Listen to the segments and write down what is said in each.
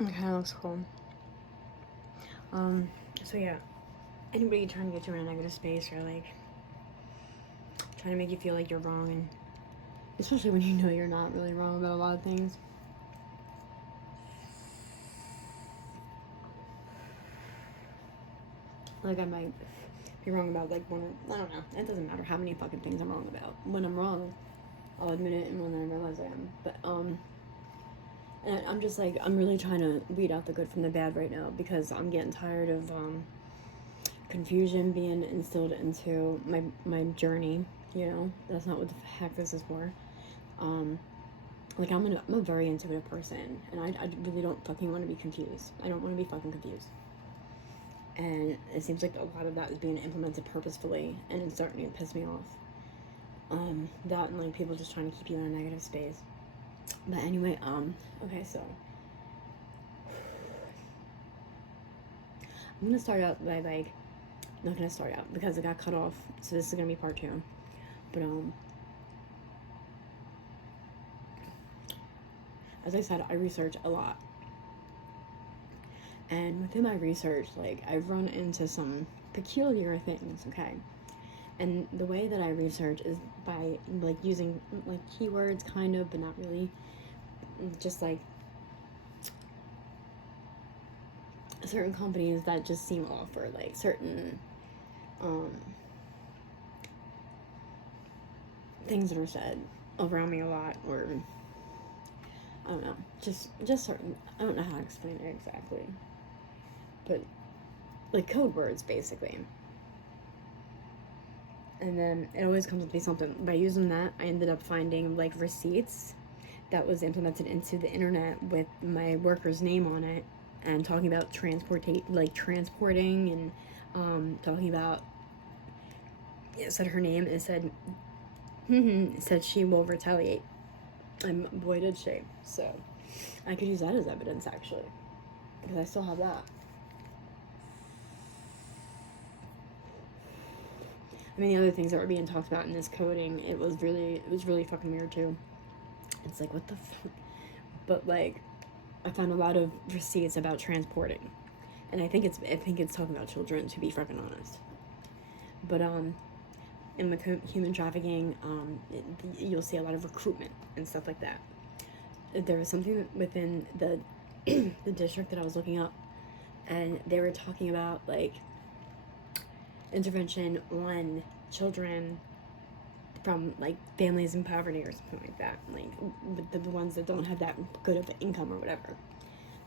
It kind of looks cool. So yeah, anybody trying to get you in a negative space or like trying to make you feel like you're wrong, and especially when you know you're not really wrong about a lot of things. Like I might be wrong about like one or I don't know. It doesn't matter how many fucking things I'm wrong about. When I'm wrong, I'll admit it, and when I realize I am. But and I'm just like I'm really trying to weed out the good from the bad right now because I'm getting tired of confusion being instilled into my journey. You know, that's not what the heck this is for. Like I'm a very intuitive person, and I really don't fucking want to be confused. I don't want to be fucking confused. And it seems like a lot of that is being implemented purposefully, and it's starting to piss me off. That and like people just trying to keep you in a negative space. But anyway, okay, so I'm gonna start out by like, not gonna start out because it got cut off, so this is gonna be part 2. But as I said, I research a lot, and within my research, like I've run into some peculiar things. Okay, and the way that I research is by like using like keywords, kind of, but not really. Just like certain companies that just seem off, or like certain things that are said around me a lot, or I don't know, just certain. I don't know how to explain it exactly, but like code words basically. And then it always comes to be something. By using that, I ended up finding like receipts that was implemented into the internet with my worker's name on it, and talking about transporting, and talking about, it said her name. It said, it said she will retaliate, and boy did she. So I could use that as evidence actually, because I still have that. I mean, the other things that were being talked about in this coding, it was really fucking weird too. It's like, what the fuck? But like, I found a lot of receipts about transporting, and I think it's talking about children, to be fucking honest. But in the human trafficking, you'll see a lot of recruitment and stuff like that. There was something within the the district that I was looking up, and they were talking about like intervention on children from like families in poverty or something like that, like the ones that don't have that good of an income or whatever.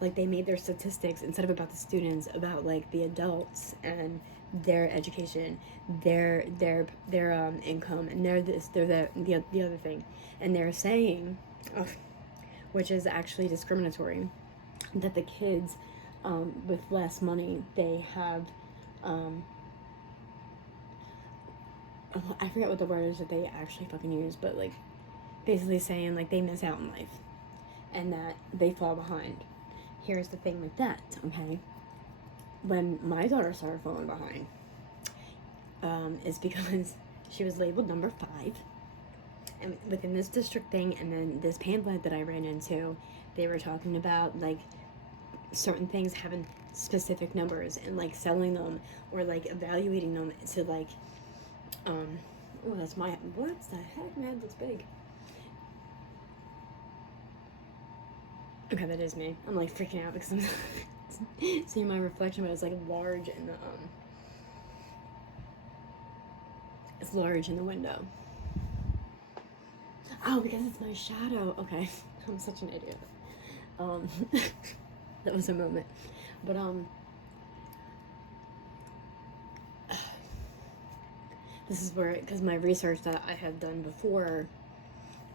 Like they made their statistics, instead of about the students, about like the adults and their education, their income, and they're the other thing, and they're saying, oh, which is actually discriminatory, that the kids with less money, they have I forget what the word is that they actually fucking use, but like basically saying like they miss out in life and that they fall behind. Here's the thing with that, okay? When my daughter started falling behind, is because she was labeled number 5. And within this district thing, and then this pamphlet that I ran into, they were talking about like certain things having specific numbers and like selling them or like evaluating them to like oh, that's my, what the heck, man, that's big. Okay, that is me. I'm like freaking out because I'm seeing my reflection, but it's like large in the it's large in the window. Oh, because it's my shadow. Okay, I'm such an idiot. That was a moment, but this is where, because my research that I had done before,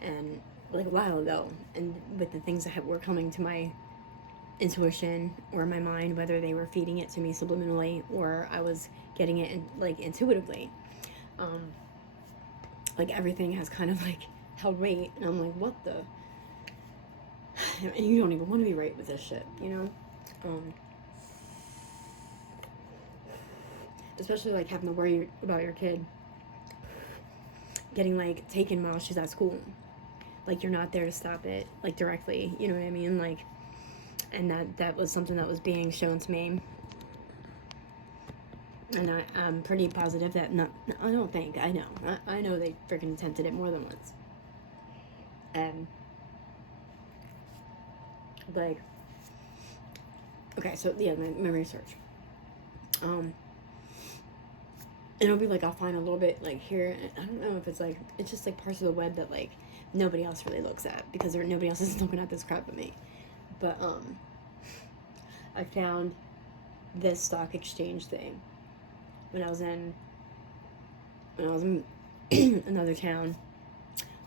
and like a while ago, and with the things that were coming to my intuition or my mind, whether they were feeding it to me subliminally or I was getting it in, like intuitively, like everything has kind of like held weight, and I'm like, what the, and you don't even want to be right with this shit, you know. Especially like having to worry about your kid getting like taken while she's at school. Like you're not there to stop it like directly, you know what I mean? Like and that was something that was being shown to me. And I'm pretty positive that I don't think, I know. I know they freaking attempted it more than once. And, like, okay, so, yeah, my research. It'll be, like, I'll find a little bit, like, here. I don't know if it's, like, it's just, like, parts of the web that, like, nobody else really looks at. Because nobody else is looking at this crap but me. But, I found this stock exchange thing when I was in another town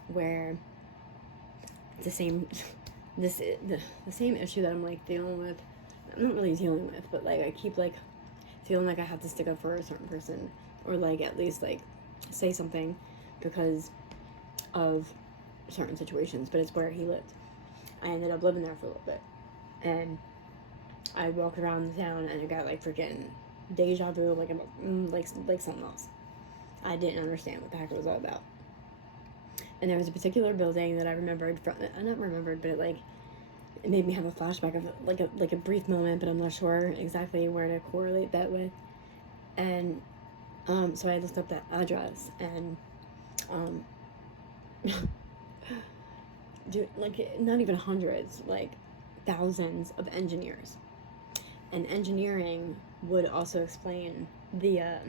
where the same issue that I'm like dealing with. I'm not really dealing with, but like I keep like feeling like I have to stick up for a certain person, or like at least like say something because of certain situations. But it's where he lived. I ended up living there for a little bit, and I walked around the town and I got like freaking deja vu, like something else. I didn't understand what the heck it was all about. And there was a particular building that I remembered from, not remembered, but it made me have a flashback of like a brief moment, but I'm not sure exactly where to correlate that with. And so I looked up that address, and dude, like not even hundreds, like thousands of engineers. And engineering would also explain the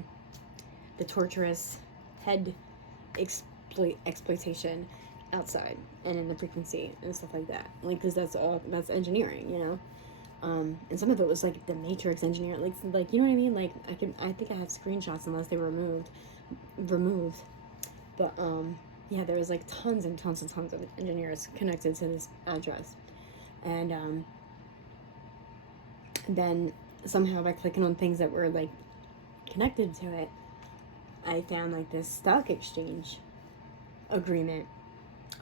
torturous head exploitation outside and in the frequency and stuff like that. Like, because that's engineering, you know. And some of it was like the matrix engineering, like you know what I mean. Like I think I have screenshots unless they were removed. But yeah, there was like tons and tons and tons of engineers connected to this address, and then somehow by clicking on things that were like connected to it, I found like this stock exchange agreement,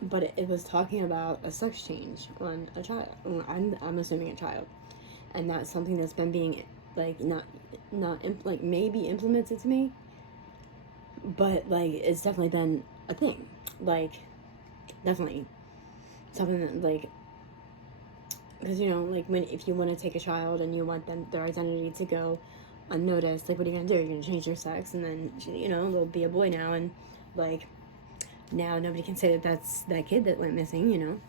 but it was talking about a sex change on a child. I'm assuming a child, and that's something that's been being like like maybe implemented to me, but like it's definitely been a thing, like definitely something that like. Because, you know, like, if you want to take a child and you want their identity to go unnoticed, like, what are you going to do? You're going to change your sex, and then, you know, they'll be a boy now, and, like, now nobody can say that that's that kid that went missing, you know?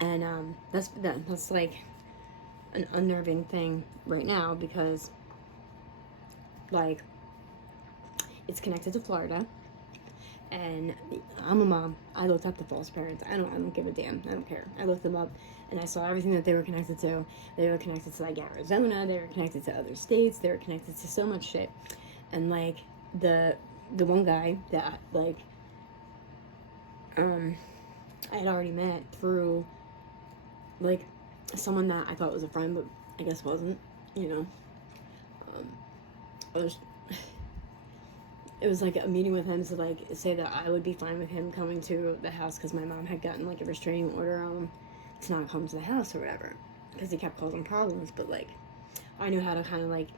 And, that's, like, an unnerving thing right now, because, like, it's connected to Florida. And I'm a mom. I looked up the false parents. I don't give a damn. I don't care. I looked them up, and I saw everything that they were connected to. They were connected to like Arizona. They were connected to other states. They were connected to so much shit. And like the one guy that like I had already met through like someone that I thought was a friend, but I guess wasn't. You know, it was like a meeting with him to like say that I would be fine with him coming to the house because my mom had gotten like a restraining order on him to not come to the house or whatever because he kept causing problems. But like I knew how to kind of like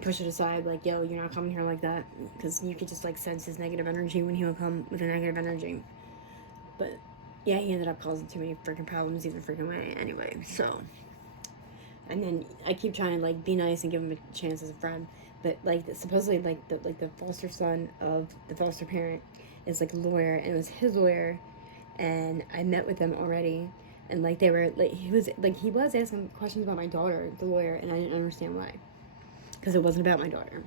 push it aside, like, yo, you're not coming here like that, because you could just like sense his negative energy when he would come with a negative energy. But yeah, he ended up causing too many freaking problems either freaking way anyway. So, and then I keep trying to like be nice and give him a chance as a friend. But like supposedly like the foster son of the foster parent is like a lawyer, and it was his lawyer, and I met with them already, and like they were like he was asking questions about my daughter, the lawyer, and I didn't understand why, because it wasn't about my daughter.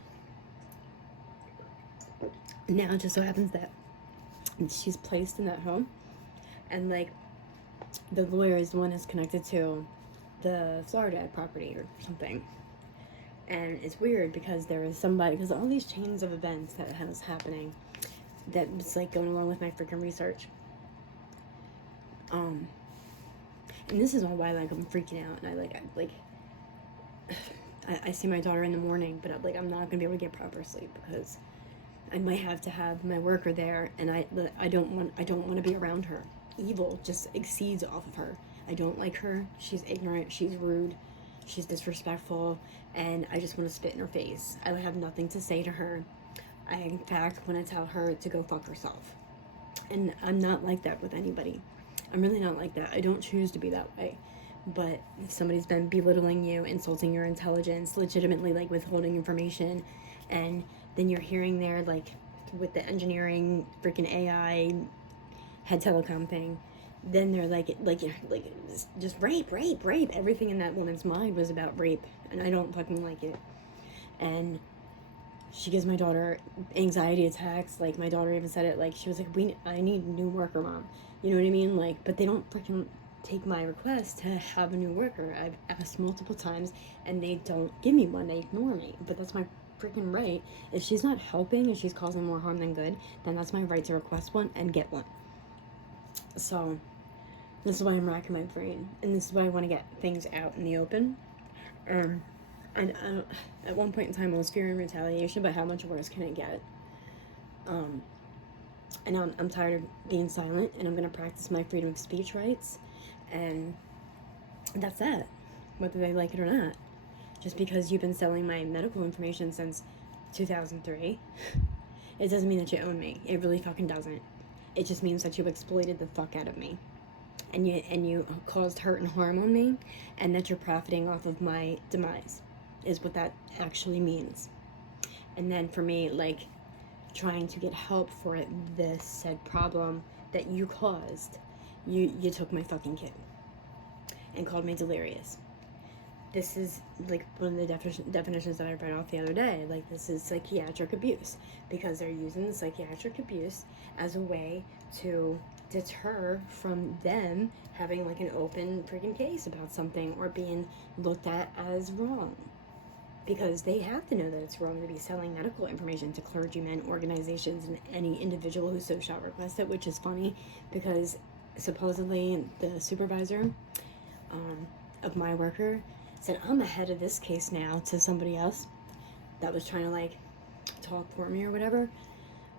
Now it just so happens that she's placed in that home, and like the lawyer is the one that's connected to the Florida property or something. And it's weird because there was somebody, because all these chains of events that was happening that was like going along with my freaking research. And this is why like I'm freaking out, and I see my daughter in the morning, but I'm not gonna be able to get proper sleep because I might have to have my worker there, and I don't want to be around her. Evil just exceeds off of her. I don't like her. She's ignorant. She's rude. She's disrespectful, and I just want to spit in her face. I have nothing to say to her. I, in fact, want to tell her to go fuck herself. And I'm not like that with anybody. I'm really not like that. I don't choose to be that way. But if somebody's been belittling you, insulting your intelligence, legitimately like withholding information, and then you're hearing there like with the engineering freaking AI head telecom thing, then they're like just rape. Everything in that woman's mind was about rape, and I don't fucking like it. And she gives my daughter anxiety attacks. Like, my daughter even said it, like, she was like, I need a new worker, Mom. You know what I mean? Like, but they don't freaking take my request to have a new worker. I've asked multiple times, and they don't give me one. They ignore me. But that's my freaking right. If she's not helping and she's causing more harm than good, then that's my right to request one and get one. So, this is why I'm racking my brain. And this is why I want to get things out in the open. And at one point in time, I was fearing retaliation, but how much worse can it get? And I'm tired of being silent, and I'm going to practice my freedom of speech rights, and that's that, whether they like it or not. Just because you've been selling my medical information since 2003, it doesn't mean that you own me. It really fucking doesn't. It just means that you exploited the fuck out of me. And you caused hurt and harm on me, and that you're profiting off of my demise, is what that actually means. And then for me, like, trying to get help for this said problem that you caused, you took my fucking kid and called me delirious. This is like one of the definitions that I read off the other day. Like, this is psychiatric abuse, because they're using the psychiatric abuse as a way to deter from them having like an open freaking case about something or being looked at as wrong, because they have to know that it's wrong to be selling medical information to clergymen, organizations, and any individual who so shall request it, which is funny because supposedly the supervisor of my worker said, I'm ahead of this case now, to somebody else that was trying to like talk for me or whatever,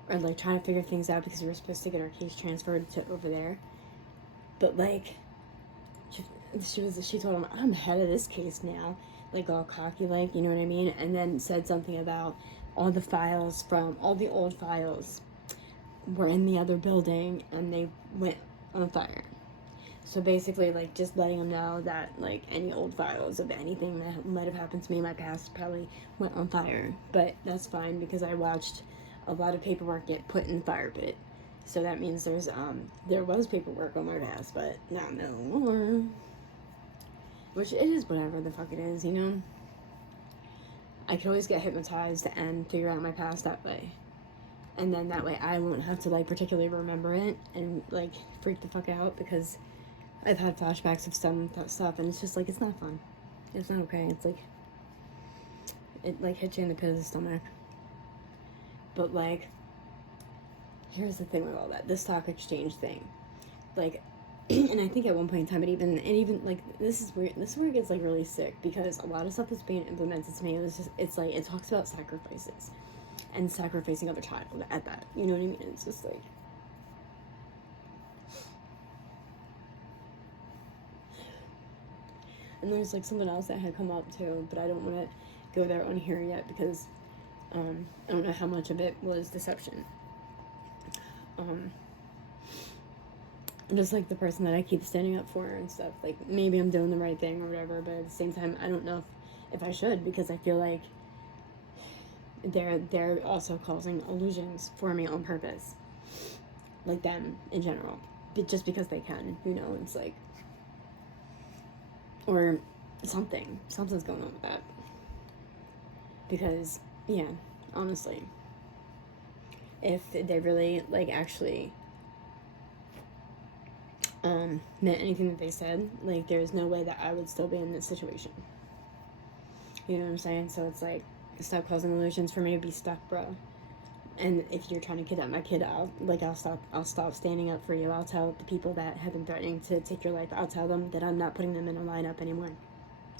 or like trying to figure things out because we were supposed to get our case transferred to over there. But like, she told him, I'm ahead of this case now, like all cocky, like, you know what I mean? And then said something about all the files from all the old files were in the other building and they went on fire. So basically, like, just letting them know that, like, any old files of anything that might have happened to me in my past probably went on fire. But that's fine, because I watched a lot of paperwork get put in the fire pit. So that means there was paperwork on my past, but not no more. Which it is whatever the fuck it is, you know? I could always get hypnotized and figure out my past that way. And then that way I won't have to, like, particularly remember it and, like, freak the fuck out, because I've had flashbacks of some stuff, and it's just, like, it's not fun. It's not okay. It's, like, it, like, hits you in the pit of the stomach. But, like, here's the thing with all that. The stock exchange thing. Like, and I think at one point in time, it even, like, this is weird. This is where it gets, like, really sick, because a lot of stuff that's being implemented to me, it's, like, it talks about sacrifices. And sacrificing of a child at that. You know what I mean? It's just, like, and there's, like, something else that had come up, too, but I don't want to go there on here yet, because, I don't know how much of it was deception. Just, like, the person that I keep standing up for and stuff, like, maybe I'm doing the right thing or whatever, but at the same time, I don't know if I should, because I feel like they're also causing illusions for me on purpose. Like, them, in general. But just because they can, you know, it's like, or something's going on with that. Because, yeah, honestly, if they really, like, actually meant anything that they said, like, there's no way that I would still be in this situation. You know what I'm saying? So it's like, stop causing illusions for me to be stuck, bro. And if you're trying to kidnap my kid, I'll stop standing up for you. I'll tell the people that have been threatening to take your life, I'll tell them that I'm not putting them in a lineup anymore.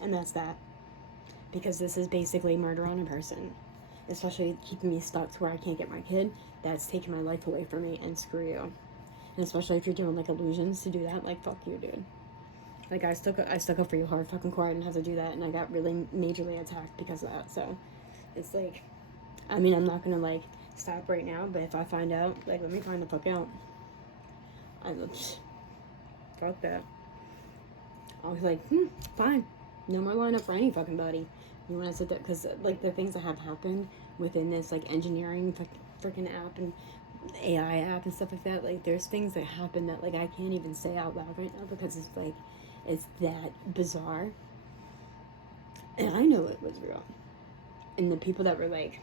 And that's that. Because this is basically murder on a person. Especially keeping me stuck to where I can't get my kid. That's taking my life away from me, and screw you. And especially if you're doing, like, illusions to do that, like, fuck you, dude. Like, I stuck up for you hard fucking core. I didn't have to do that, and I got really majorly attacked because of that. So it's like, I mean, I'm not gonna, like, stop right now, but if I find out, like, let me find the fuck out. fuck that. I was like, fine. No more line up for any fucking body. You want to sit there? Because, like, the things that have happened within this, like, engineering freaking app and AI app and stuff like that, like, there's things that happen that, like, I can't even say out loud right now because it's, like, it's that bizarre. And I know it was real. And the people that were, like,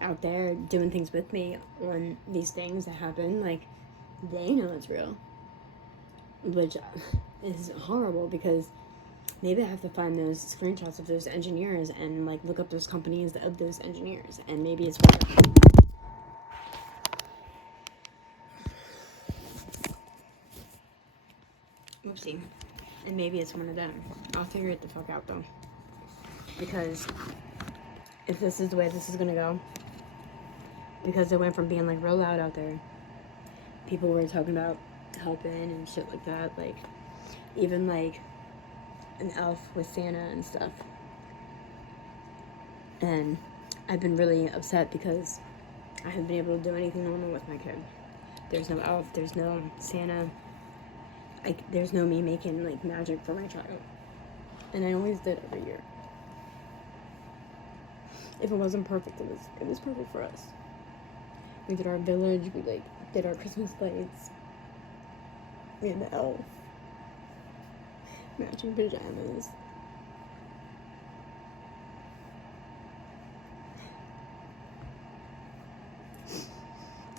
out there doing things with me on these things that happen, like, they know it's real. Which is horrible because maybe I have to find those screenshots of those engineers and, like, look up those companies of those engineers, and maybe it's one of them. Whoopsie. And maybe it's one of them. I'll figure it the fuck out, though. Because if this is the way this is gonna go, because it went from being, like, real loud out there, people were talking about helping and shit like that, like, even, like, an elf with Santa and stuff. And I've been really upset because I haven't been able to do anything normal with my kid. There's no elf, there's no Santa, like, there's no me making, like, magic for my child. And I always did every year. If it wasn't perfect, it was perfect for us. We did our village, we, like, did our Christmas lights. We had the elf. Matching pajamas.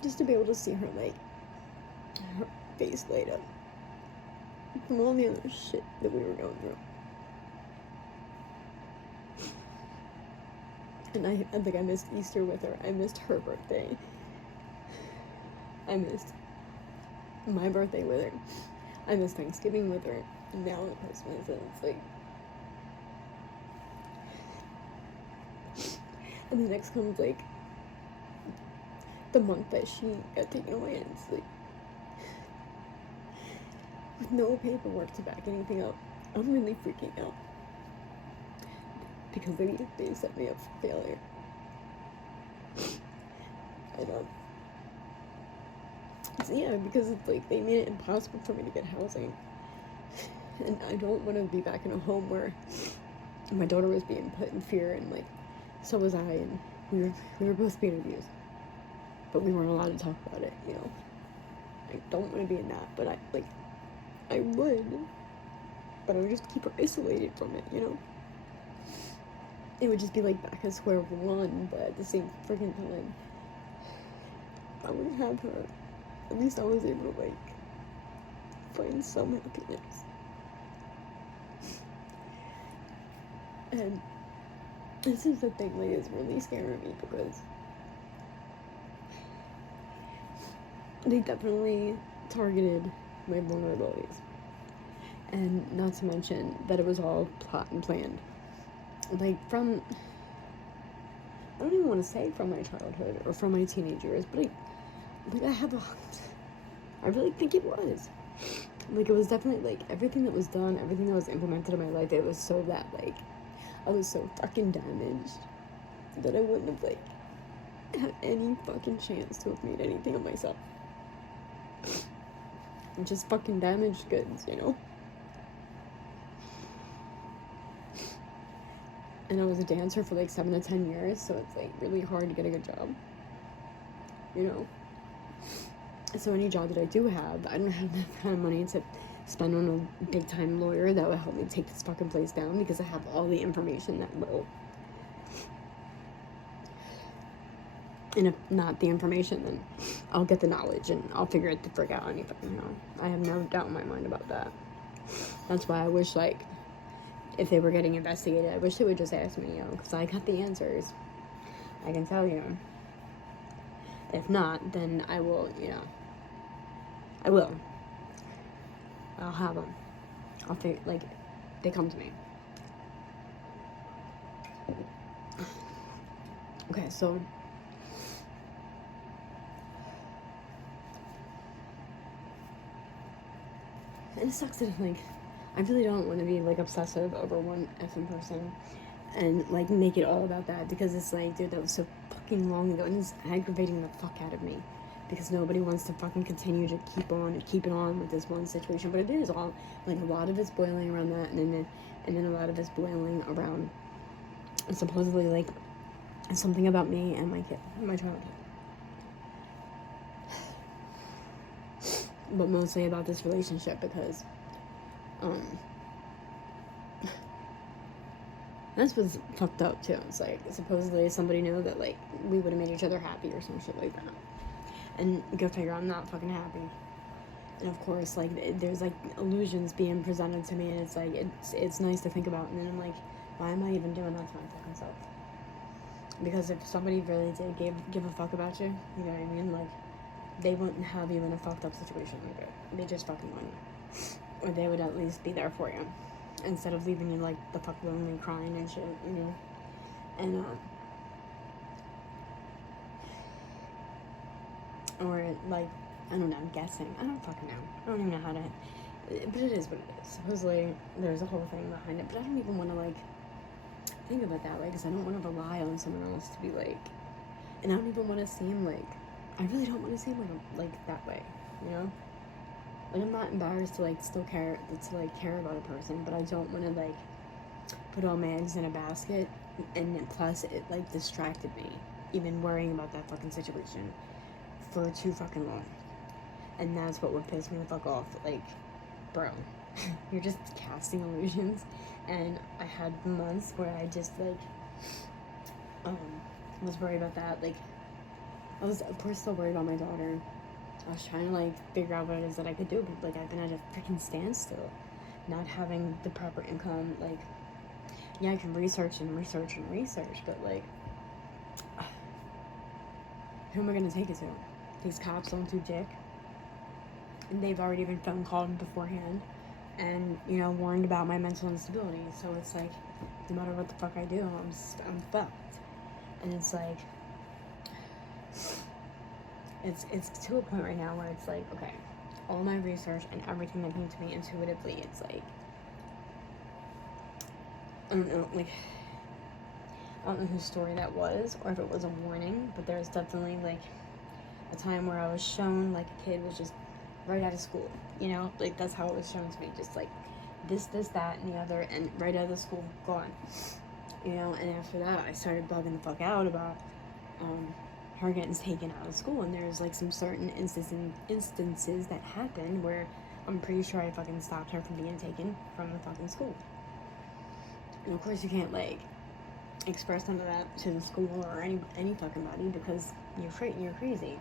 Just to be able to see her, like, her face light up from all the other shit that we were going through. And I missed Easter with her. I missed her birthday. I missed my birthday with her. I missed Thanksgiving with her. And now Christmas, and it's like... And the next comes, like, the month that she got taken away, and it's like... With no paperwork to back anything up. I'm really freaking out. Because they set me up for failure. I know. So yeah, because it's like they made it impossible for me to get housing. And I don't want to be back in a home where my daughter was being put in fear, and, like, so was I, and we were both being abused. But we weren't allowed to talk about it, you know. I don't want to be in that, but I would. But I would just keep her isolated from it, you know. It would just be, like, back at square one, but at the same freaking time, I wouldn't have her. At least I was able to, like, find some happiness. And this is the thing, like, it's really scaring me because they definitely targeted my vulnerabilities. And not to mention that it was all plot and planned. Like, from, I don't even want to say from my childhood or from my teenage years, but I really think it was. Like, it was definitely, like, everything that was done, everything that was implemented in my life, it was so that, like, I was so fucking damaged that I wouldn't have, like, had any fucking chance to have made anything of myself. I'm just fucking damaged goods, you know? And I was a dancer for, like, 7 to 10 years, so it's, like, really hard to get a good job. You know? So any job that I do have, I don't have that kind of money to spend on a big-time lawyer that will help me take this fucking place down, because I have all the information that will. And if not the information, then I'll get the knowledge and I'll figure it the frick out anything, you know? I have no doubt in my mind about that. That's why I wish, like, if they were getting investigated, I wish they would just ask me, you know, because I got the answers. I can tell you. If not, then I will, you know, I will. I'll have them. I'll figure, like, they come to me. Okay, so and it sucks that, like, I really don't want to be, like, obsessive over one effing person and, like, make it all about that, because it's like, dude, that was so fucking long ago, and it's aggravating the fuck out of me because nobody wants to fucking continue to keep it on with this one situation. But it is all, like, a lot of it's boiling around that, and then a lot of it's boiling around supposedly, like, something about me and my kid, my child. But mostly about this relationship, because that's what's fucked up too. It's like, supposedly somebody knew that, like, we would have made each other happy or some shit like that, and go figure, I'm not fucking happy. And of course, like, there's, like, illusions being presented to me, and it's like, it's nice to think about, and then I'm like, why am I even doing that to my fucking self? Because if somebody really did give a fuck about you, you know what I mean, like, they wouldn't have you in a fucked up situation like that. They just fucking want you. Or they would at least be there for you, instead of leaving you, like, the fuck lonely, crying and shit, you know? And, or, like, I don't know, I'm guessing. I don't fucking know. I don't even know how to, but it is what it is. Supposedly, there's a whole thing behind it, but I don't even want to, like, think about that way, because I don't want to rely on someone else to be, like, and I don't even want to seem like, I really don't want to seem like that way, you know? Like, I'm not embarrassed to, like, still care, to, like, care about a person, but I don't want to, like, put all my eggs in a basket, and plus it, like, distracted me, even worrying about that fucking situation for too fucking long. And that's what would piss me the fuck off. Like, bro, you're just casting illusions. And I had months where I just, like, was worried about that. Like, I was, of course, still worried about my daughter. I was trying to, like, figure out what it is that I could do, but, like, I've been at a freaking standstill, not having the proper income. Like, yeah, I can research, but, like, who am I gonna take it to? These cops don't do dick, and they've already been phone called me beforehand, and, you know, warned about my mental instability. So it's like, no matter what the fuck I do, I'm fucked. And it's like, it's to a point right now where it's like, okay, all my research and everything that came to me intuitively, it's like, I don't know, like, I don't know whose story that was, or if it was a warning, but there was definitely, like, a time where I was shown, like, a kid was just right out of school, you know, like, that's how it was shown to me, just, like, this, that, and the other, and right out of the school, gone, you know. And after that, I started bugging the fuck out about, her getting taken out of school, and there's, like, some certain instances that happened where I'm pretty sure I fucking stopped her from being taken from the fucking school. And of course you can't, like, express none of that to the school or any fucking body, because you're crazy.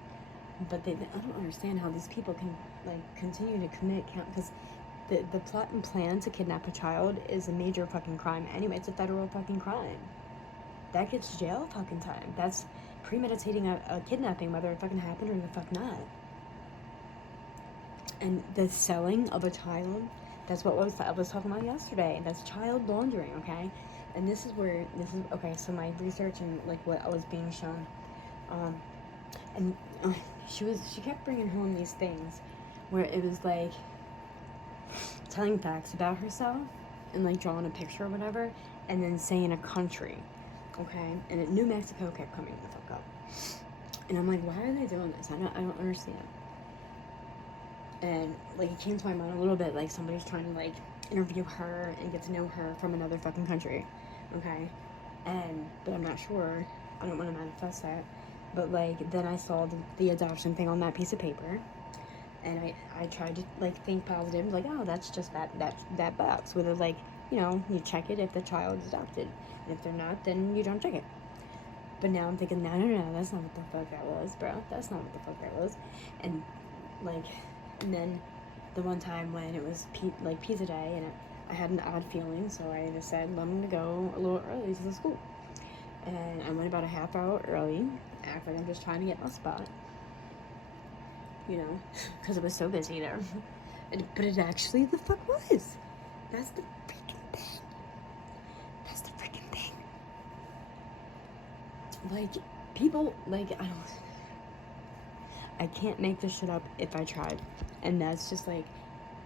But I don't understand how these people can, like, continue to commit because the plot and plan to kidnap a child is a major fucking crime anyway. It's a federal fucking crime. That gets jail fucking time. That's premeditating a kidnapping, whether it fucking happened or the fuck not. And the selling of a child, that's what I was talking about yesterday. That's child laundering, okay? And this is okay, so my research and, like, what I was being shown, and she kept bringing home these things where it was, like, telling facts about herself and, like, drawing a picture or whatever, and then saying a country, okay? And New Mexico kept coming the fuck up. And I'm like, why are they doing this? I don't understand. And, like, it came to my mind a little bit, like, somebody's trying to, like, interview her and get to know her from another fucking country, okay? But I'm not sure. I don't want to manifest that. But, like, then I saw the adoption thing on that piece of paper, and I tried to, like, think positive, like, oh, that's just that box, where they're like, you know, you check it if the child is adopted, and if they're not, then you don't check it. But now I'm thinking, no, that's not what the fuck that was, bro. That's not what the fuck that was. And, like, and then the one time when it was pizza day, and I had an odd feeling, so I decided I'm gonna go a little early to the school. And I went about a half hour early, act like I'm just trying to get my spot, you know, because it was so busy there. But it actually the fuck was. That's the freaking thing. That's the freaking thing. Like, people, like, I can't make this shit up if I tried. And that's just, like,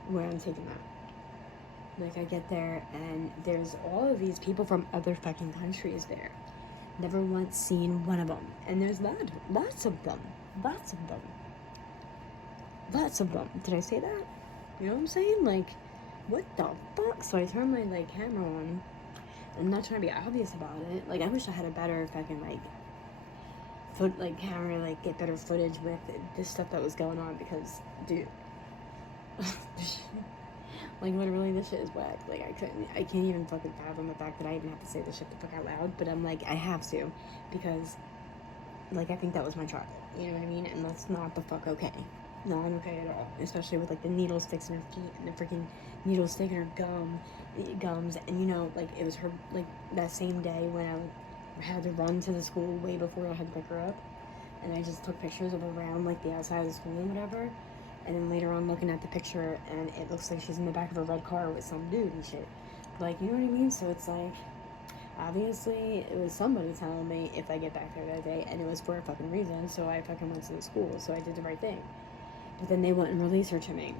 where I'm taking that. Like, I get there, and there's all of these people from other fucking countries there. Never once seen one of them. And there's lots of them. Lots of them. Did I say that? You know what I'm saying? Like, what the fuck? So I turned my, like, camera on. I'm not trying to be obvious about it. Like, I wish I had a better fucking, like, camera, like, get better footage with this stuff that was going on, because, dude. Like, literally, this shit is whack. Like, I can't even fucking fathom the fact that I even have to say this shit the fuck out loud, but I'm like, I have to, because, like, I think that was my child, you know what I mean? And that's not the fuck okay. Not okay at all. Especially with, like, the needle sticks in her feet, and the freaking needle stick in her gums, and, you know, like, it was her, like, that same day when I had to run to the school way before I had to pick her up, and I just took pictures of around, like, the outside of the school and whatever. And then later on, looking at the picture, and it looks like she's in the back of a red car with some dude and shit. Like, you know what I mean? So it's like, obviously, it was somebody telling me if I get back there that day, and it was for a fucking reason, so I fucking went to the school, so I did the right thing. But then they wouldn't release her to me.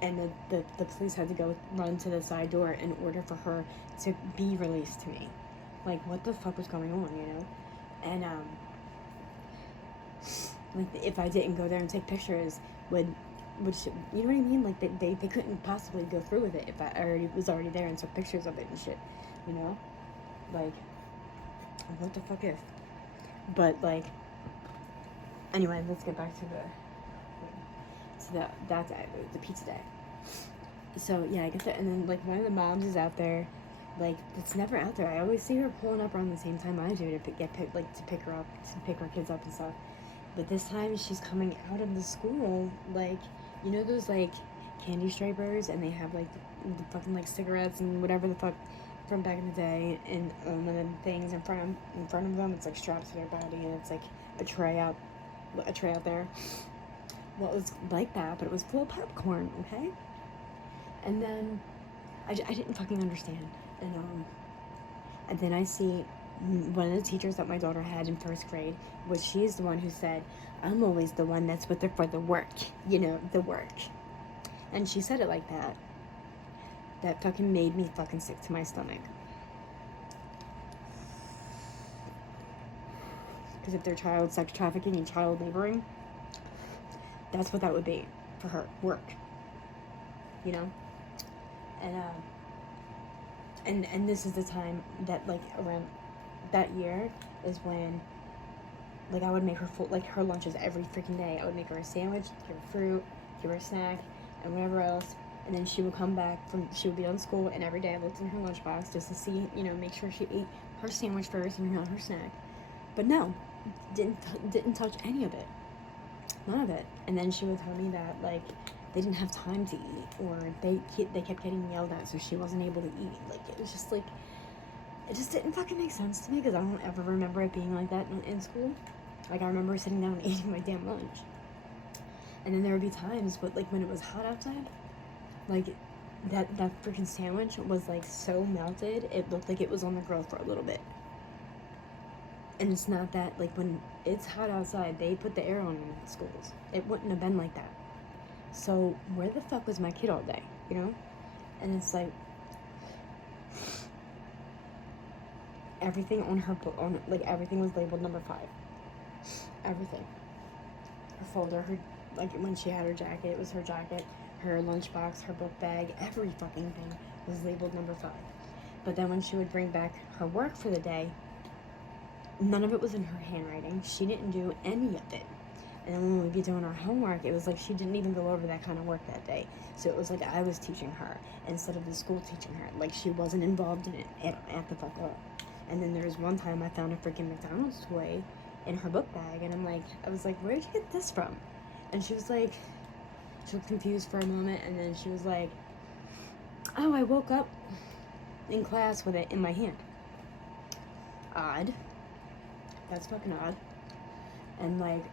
And the police had to go run to the side door in order for her to be released to me. Like, what the fuck was going on, you know? And, like, if I didn't go there and take pictures, which, you know what I mean? Like, they couldn't possibly go through with it if I was already there and took pictures of it and shit, you know? Like, what the fuck if? But, like, anyway, let's get back to that day, the pizza day. So, yeah, I get there, and then, like, one of the moms is out there, like, it's never out there. I always see her pulling up around the same time I do to pick her kids up and stuff. But this time, she's coming out of the school, like, you know those, like, candy strippers, and they have, like, the fucking, like, cigarettes and whatever the fuck from back in the day, and one of the things in front of them, it's, like, strapped to their body, and it's, like, a tray out there. Well, it was like that, but it was full of popcorn, okay? And then, I didn't fucking understand, and then I see one of the teachers that my daughter had in first grade, which she is the one who said, I'm always the one that's with her for the work, you know, the work. And she said it like that. That fucking made me fucking sick to my stomach. Because if they're child sex trafficking and child laboring, that's what that would be for her, work. You know? And this is the time that, like, around that year is when, like, I would make her her lunches every freaking day. I would make her a sandwich, give her fruit, give her a snack, and whatever else. And then she would come back she would be on school, and every day I looked in her lunchbox just to see, you know, make sure she ate her sandwich first and her snack. But no, didn't touch any of it. None of it. And then she would tell me that, like, they didn't have time to eat, or they kept getting yelled at, so she wasn't able to eat. Like, it was just, like, it just didn't fucking make sense to me, because I don't ever remember it being like that in school. Like, I remember sitting down and eating my damn lunch. And then there would be times, but, like, when it was hot outside, like, that freaking sandwich was, like, so melted, it looked like it was on the grill for a little bit. And it's not that, like, when it's hot outside, they put the air on in schools. It wouldn't have been like that. So, where the fuck was my kid all day, you know? And it's like, everything on her book, like, everything was labeled number 5. Everything. Her folder, like, when she had her jacket, it was her jacket, her lunchbox, her book bag, every fucking thing was labeled number 5. But then when she would bring back her work for the day, none of it was in her handwriting. She didn't do any of it. And then when we'd be doing our homework, it was like she didn't even go over that kind of work that day. So it was like I was teaching her instead of the school teaching her. Like, she wasn't involved in it at the fuck all. And then there was one time I found a freaking McDonald's toy in her book bag, and I was like, where'd you get this from? And she was like, she looked confused for a moment, and then she was like, oh, I woke up in class with it in my hand. Odd. That's fucking odd. And, like,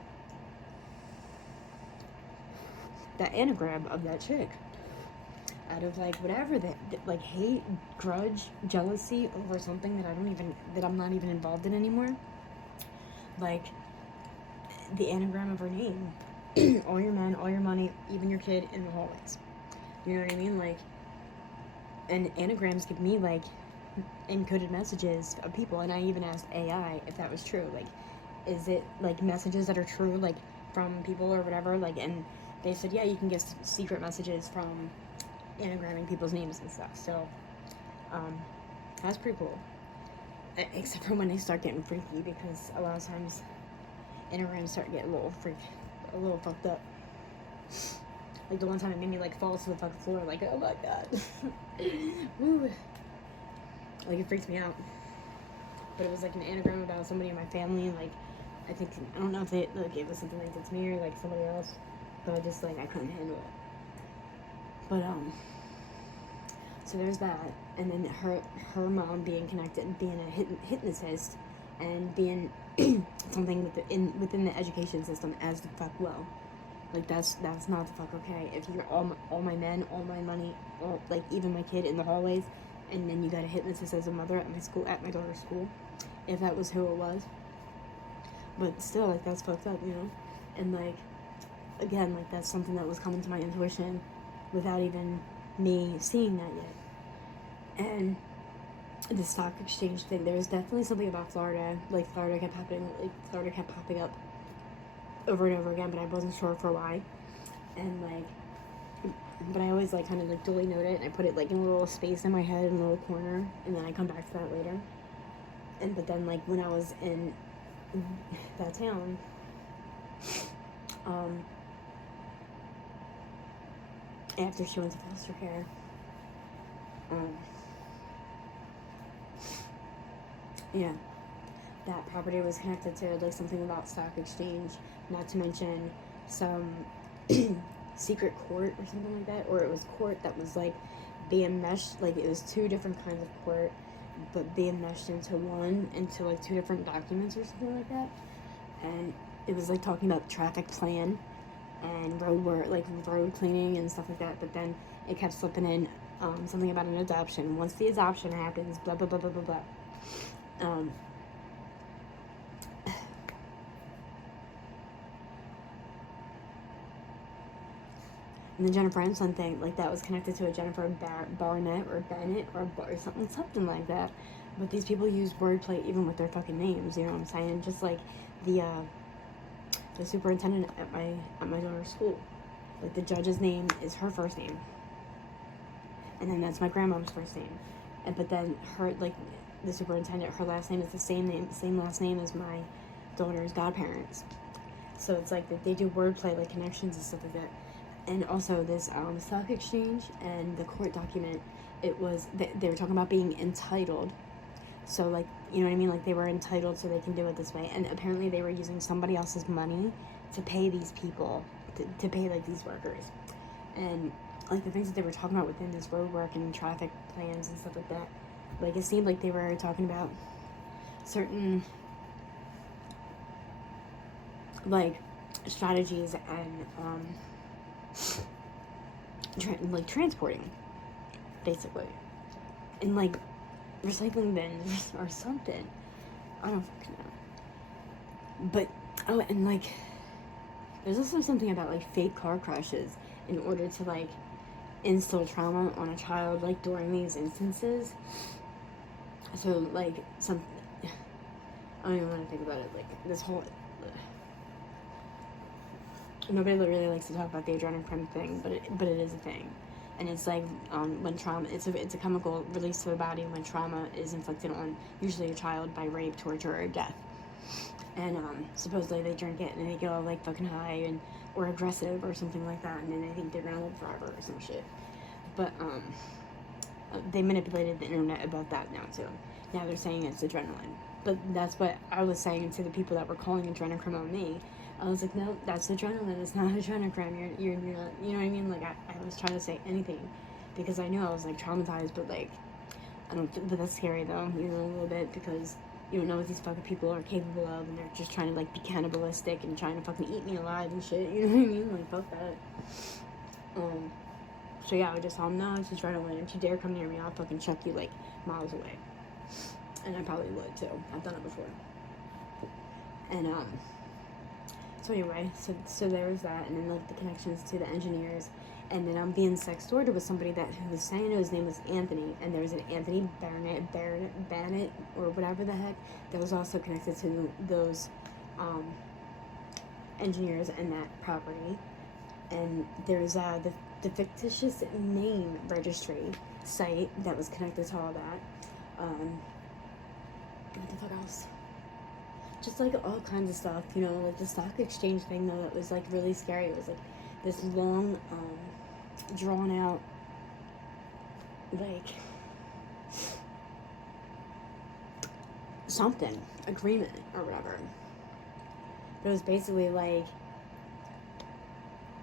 that anagram of that chick, out of, like, whatever, that like, hate, grudge, jealousy over something that I'm not even involved in anymore, like, the anagram of her name, all your men, all your money, even your kid in the hallways, you know what I mean? Like, and anagrams give me, like, encoded messages of people, and I even asked AI if that was true, like, is it, like, messages that are true, like, from people or whatever, like, and they said, yeah, you can get secret messages from anagramming people's names and stuff. So, that's pretty cool. Except for when they start getting freaky, because a lot of times anagrams start getting a little fucked up. Like the one time it made me like fall to the fucking floor, like, oh my god. Woo. Like it freaked me out. But it was like an anagram about somebody in my family, and like I don't know if it was something like to me or like somebody else, but I just like I couldn't handle it. But so there's that, and then her mom being connected, being a hypnotist, and being something within the education system as the fuck well. Like that's not the fuck okay. If you're all my men, all my money, like even my kid in the hallways, and then you got a hypnotist as a mother at my daughter's school, if that was who it was. But still, like that's fucked up, you know. And like again, like that's something that was coming to my intuition without even me seeing that yet. And the stock exchange thing, there was definitely something about Florida. Like Florida kept popping up over and over again, but I wasn't sure for why. And like, but I always like kind of like duly note it, and I put it like in a little space in my head in a little corner, and then I come back to that later. And but then like when I was in that town, after she went to foster care, yeah, that property was connected to like something about stock exchange, not to mention some secret court or something like that, or it was court that was like being meshed, like it was two different kinds of court, but being meshed into like two different documents or something like that. And it was like talking about traffic plan and road work, like road cleaning and stuff like that, but then it kept slipping in something about an adoption. Once the adoption happens, blah blah blah blah blah blah. And the Jennifer Aniston thing, like that was connected to a Jennifer Barnett or Bennett or something like that. But these people use wordplay even with their fucking names, you know what I'm saying? Just like the superintendent at my daughter's school. Like the judge's name is her first name. And then that's my grandmom's first name. But then her, like the superintendent, her last name is the same last name as my daughter's godparents. So it's like that they do wordplay, like connections and stuff like that. And also this stock exchange and the court document, it was they were talking about being entitled. So like, you know what I mean? Like they were entitled so they can do it this way. And apparently they were using somebody else's money to pay these people, to pay like these workers. And like the things that they were talking about within this road work and traffic plans and stuff like that, like it seemed like they were talking about certain like strategies and like transporting, basically, and like recycling bins or something. I don't fucking know. But and like there's also something about like fake car crashes in order to like instill trauma on a child, like during these instances. So like I don't even want to think about it. Like this whole nobody really likes to talk about the adrenaline thing, but it is a thing, and it's like when trauma, it's a chemical released to the body when trauma is inflicted on usually a child by rape, torture, or death. And supposedly they drink it and they get all like fucking high or aggressive or something like that, and then they think they're gonna live forever or some shit. But they manipulated the internet about that now too. Now they're saying it's adrenaline, but that's what I was saying to the people that were calling adrenochrome on me. I was like, no, that's adrenaline. It's not adrenochrome. You're not. You know what I mean? Like I was trying to say anything because I knew I was like traumatized, but like I don't. But that's scary though, you know, a little bit, because you don't know what these fucking people are capable of, and they're just trying to like be cannibalistic and trying to fucking eat me alive and shit. You know what I mean? Like fuck that. So yeah, I just told him, no, it's adrenaline. If you dare come near me, I'll fucking chuck you like miles away. And I probably would too. I've done it before. And so anyway, so there was that, and then like the connections to the engineers, and then I'm being sextorted with somebody who was saying his name was Anthony, and there was an Anthony Bannett, or whatever the heck, that was also connected to those engineers and that property. And there's the fictitious name registry site that was connected to all that. What the fuck else? Just like all kinds of stuff, you know, like the stock exchange thing though, that was like really scary. It was like this long, drawn out, like something, agreement or whatever. But it was basically like,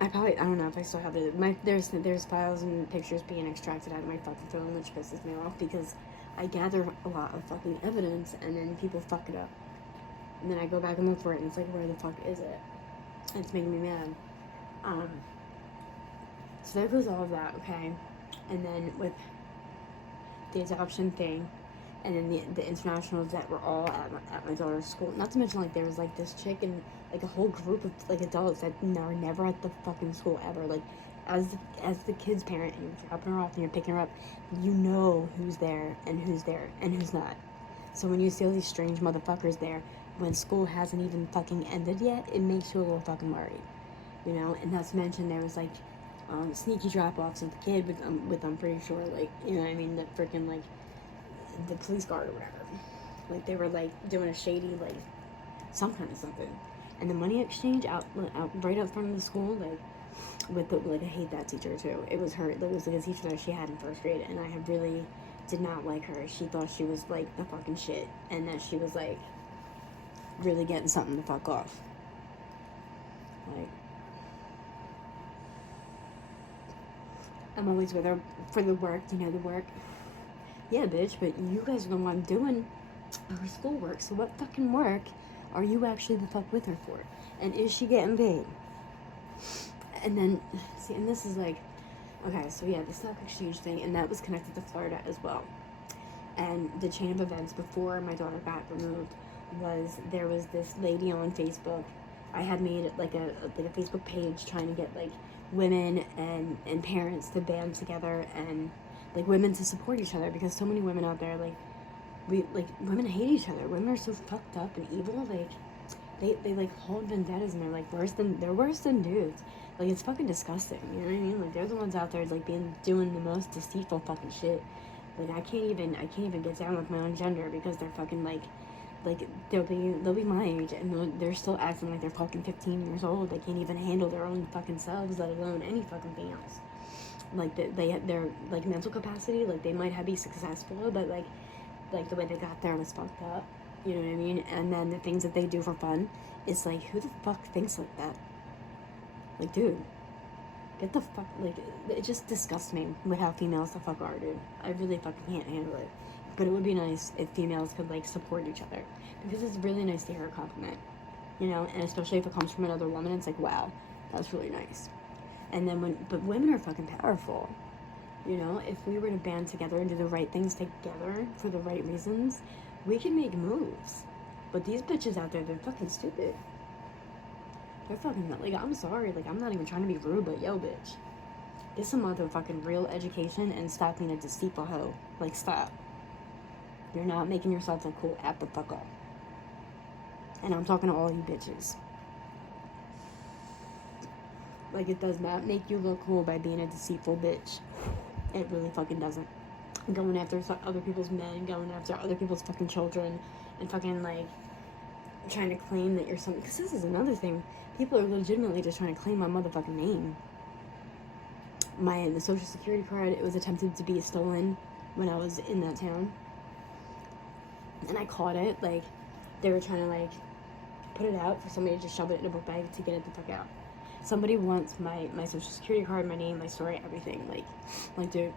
I don't know if I still have it. There's files and pictures being extracted out of my fucking phone, which pisses me off because I gather a lot of fucking evidence and then people fuck it up. And then I go back and look for it and it's like, where the fuck is it? It's making me mad. So there goes all of that, okay? And then with the adoption thing, and then the internationals that were all at my daughter's school. Not to mention, like, there was, like, this chick and, like, a whole group of, like, adults that are never at the fucking school ever. Like, as the kid's parent, and you're dropping her off and you're picking her up, you know who's there and who's not. So when you see all these strange motherfuckers there, when school hasn't even fucking ended yet, it makes you a little fucking worried. You know? And not to mention, there was, like, sneaky drop-offs of the kid with I'm pretty sure, like, you know what I mean, the freaking, like, the police guard or whatever. Like, they were, like, doing a shady, like, some kind of something. And the money exchange out right up front of the school, like, with the, like, I hate that teacher, too. It was her, it was, like, a teacher that she had in first grade, and I really did not like her. She thought she was, like, the fucking shit, and that she was, like, really getting something to fuck off. Like, I'm always with her for the work, you know, the work. Yeah, bitch, but you guys are the one doing her schoolwork, so what fucking work are you actually the fuck with her for? And is she getting paid? And then, see, and this is like, okay, so yeah, the stock exchange thing, and that was connected to Florida as well. And the chain of events before my daughter got removed was, there was this lady on Facebook. I had made like a Facebook page trying to get like women and parents to band together and like women to support each other, because so many women out there, like, women hate each other. Women are so fucked up and evil. Like, they like hold vendettas, and they're worse than dudes. Like, it's fucking disgusting. You know what I mean? Like, they're the ones out there like doing the most deceitful fucking shit. Like, I can't even get down with my own gender because they're fucking like they'll be my age and they're still acting like they're fucking 15 years old. They can't even handle their own fucking selves, let alone any fucking thing else. Like, their like mental capacity, like, they might be successful, but like the way they got there was fucked up. You know what I mean? And then the things that they do for fun, it's like, who the fuck thinks like that? Like, dude, get the fuck, like, it just disgusts me with how females the fuck are, dude. I really fucking can't handle it. But it would be nice if females could, like, support each other, because it's really nice to hear a compliment, you know, and especially if it comes from another woman, it's like, wow, that's really nice. And then but women are fucking powerful, you know. If we were to band together and do the right things together for the right reasons, we can make moves. But these bitches out there, they're fucking stupid. They're fucking, like, I'm sorry, like, I'm not even trying to be rude, but yo, bitch, get some motherfucking real education and stop being a deceitful hoe. Like, stop. You're not making yourself look cool at the fuck up. And I'm talking to all you bitches. Like, it does not make you look cool by being a deceitful bitch. It really fucking doesn't. Going after other people's men, going after other people's fucking children, and fucking, like, trying to claim that you're something. Because this is another thing. People are legitimately just trying to claim my motherfucking name. The social security card, it was attempted to be stolen when I was in that town. And I caught it. Like, they were trying to, like, put it out for somebody to just shove it in a book bag to get it the fuck out. Somebody wants my social security card, my name, my story, everything. Like, dude,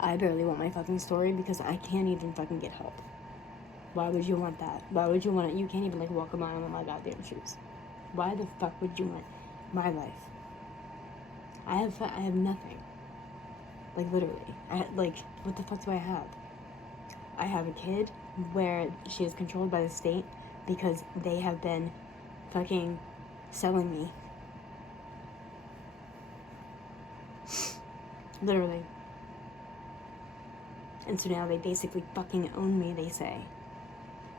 I barely want my fucking story because I can't even fucking get help. Why would you want that? Why would you want it? You can't even, like, walk a mile in my goddamn shoes. Why the fuck would you want my life? I have nothing. Like, literally. What the fuck do I have? I have a kid where she is controlled by the state because they have been fucking selling me. Literally. And so now they basically fucking own me, they say.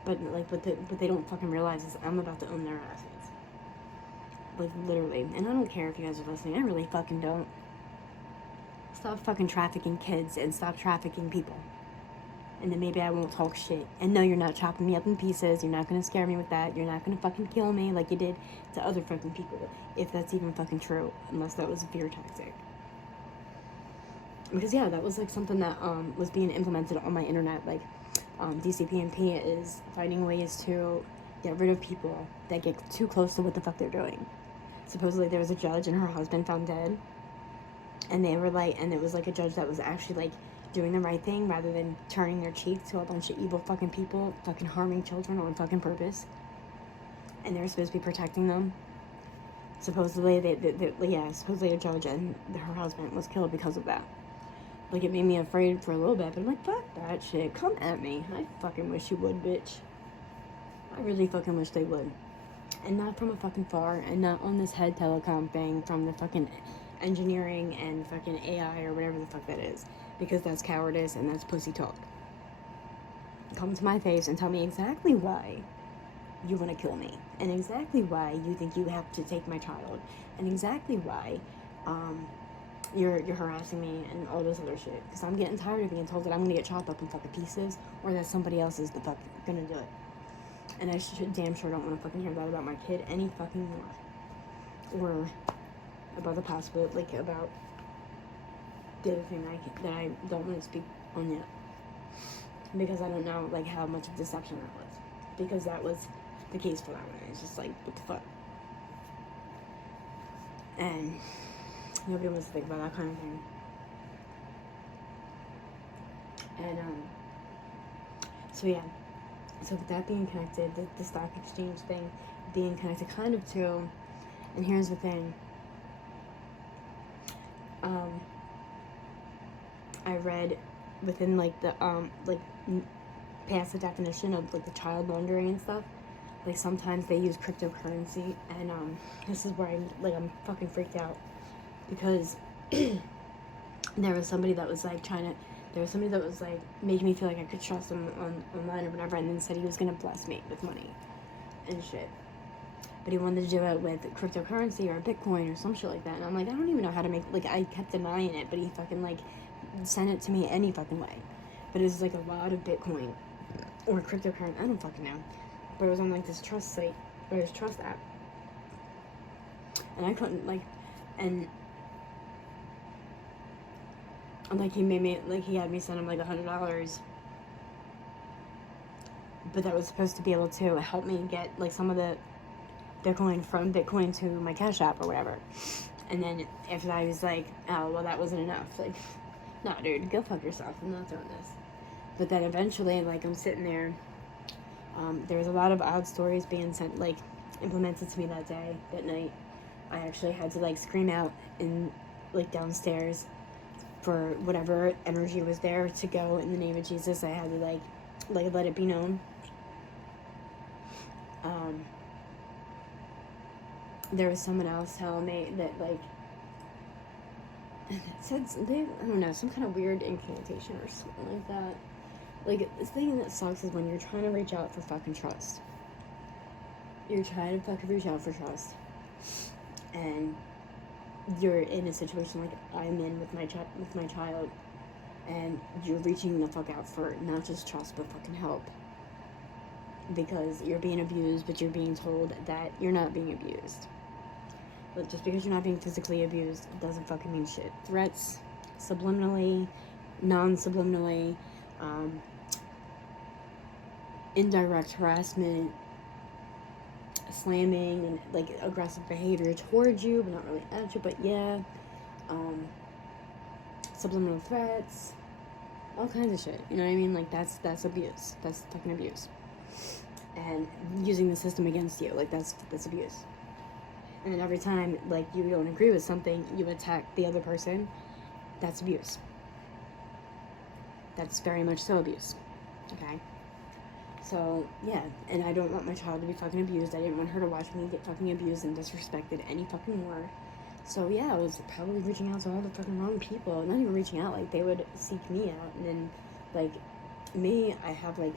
But, like, what they don't fucking realize is I'm about to own their assets. Like, literally. And I don't care if you guys are listening. I really fucking don't. Stop fucking trafficking kids and stop trafficking people. And then maybe I won't talk shit. And no, you're not chopping me up in pieces. You're not gonna scare me with that. You're not gonna fucking kill me like you did to other fucking people. If that's even fucking true. Unless that was a fear tactic. Because, yeah, that was, like, something that, was being implemented on my internet. Like, DCPNP is finding ways to get rid of people that get too close to what the fuck they're doing. Supposedly there was a judge and her husband found dead. And they were, like, and it was, like, a judge that was actually, like, doing the right thing rather than turning their cheek to a bunch of evil fucking people fucking harming children on fucking purpose. And they were supposed to be protecting them. Supposedly, supposedly a judge and her husband was killed because of that. Like, it made me afraid for a little bit, but I'm like, fuck that shit. Come at me. I fucking wish you would, bitch. I really fucking wish they would. And not from a fucking far, and not on this head telecom thing from the fucking engineering and fucking AI or whatever the fuck that is. Because that's cowardice and that's pussy talk. Come to my face and tell me exactly why you want to kill me. And exactly why you think you have to take my child. And exactly why, you're harassing me and all this other shit. Because I'm getting tired of being told that I'm gonna get chopped up in fucking pieces, or that somebody else is the fuck gonna do it. And I damn sure don't want to fucking hear that about my kid any fucking more. Or about the possible, like, about the other thing that I don't want to speak on yet. Because I don't know, like, how much of deception that was. Because that was the case for that one. It's just like, what the fuck? And nobody wants to think about that kind of thing. And, so yeah. So with that being connected, the stock exchange thing being connected kind of to, and here's the thing. I read within, like, the, past the definition of, like, the child laundering and stuff. Like, sometimes they use cryptocurrency, and, this is where I'm fucking freaked out. Because there was somebody that was, like, making me feel like I could trust him online or whatever, and then said he was gonna bless me with money and shit. But he wanted to do it with cryptocurrency or Bitcoin or some shit like that, and I'm like, I don't even know how to make, like, I kept denying it, but he fucking, like, sent it to me any fucking way. But it was, like, a lot of Bitcoin or cryptocurrency, I don't fucking know. But it was on, like, this trust site, or this trust app. And I couldn't, like, and like, he made me, like, he had me send him, like, $100. But that was supposed to be able to help me get, like, some of the Bitcoin from Bitcoin to my Cash App or whatever. And then after that, I was like, oh, well, that wasn't enough. Like, no, dude, go fuck yourself. I'm not doing this. But then eventually, like, I'm sitting there. There was a lot of odd stories being sent, like, implemented to me that day, that night. I actually had to, like, scream out in, like, downstairs for whatever energy was there to go in the name of Jesus. I had to, like let it be known. There was someone else telling me that, like, it said, I don't know, some kind of weird incantation or something like that. Like, the thing that sucks is when you're trying to reach out for fucking trust. You're trying to fucking reach out for trust. And you're in a situation like I'm in with my child, and you're reaching the fuck out for not just trust but fucking help, because you're being abused, but you're being told that you're not being abused. But just because you're not being physically abused doesn't fucking mean shit. Threats, subliminally, non-subliminally, indirect harassment, slamming, and, like, aggressive behavior towards you, but not really at you, but yeah, subliminal threats, all kinds of shit, you know what I mean? Like, that's abuse. That's fucking abuse. And using the system against you, like, that's abuse. And every time, like, you don't agree with something, you attack the other person, that's abuse. That's very much so abuse, okay? So, yeah, and I don't want my child to be fucking abused. I didn't want her to watch me get fucking abused and disrespected any fucking more. So, yeah, I was probably reaching out to all the fucking wrong people. Not even reaching out, like, they would seek me out. And then, like, me, I have, like,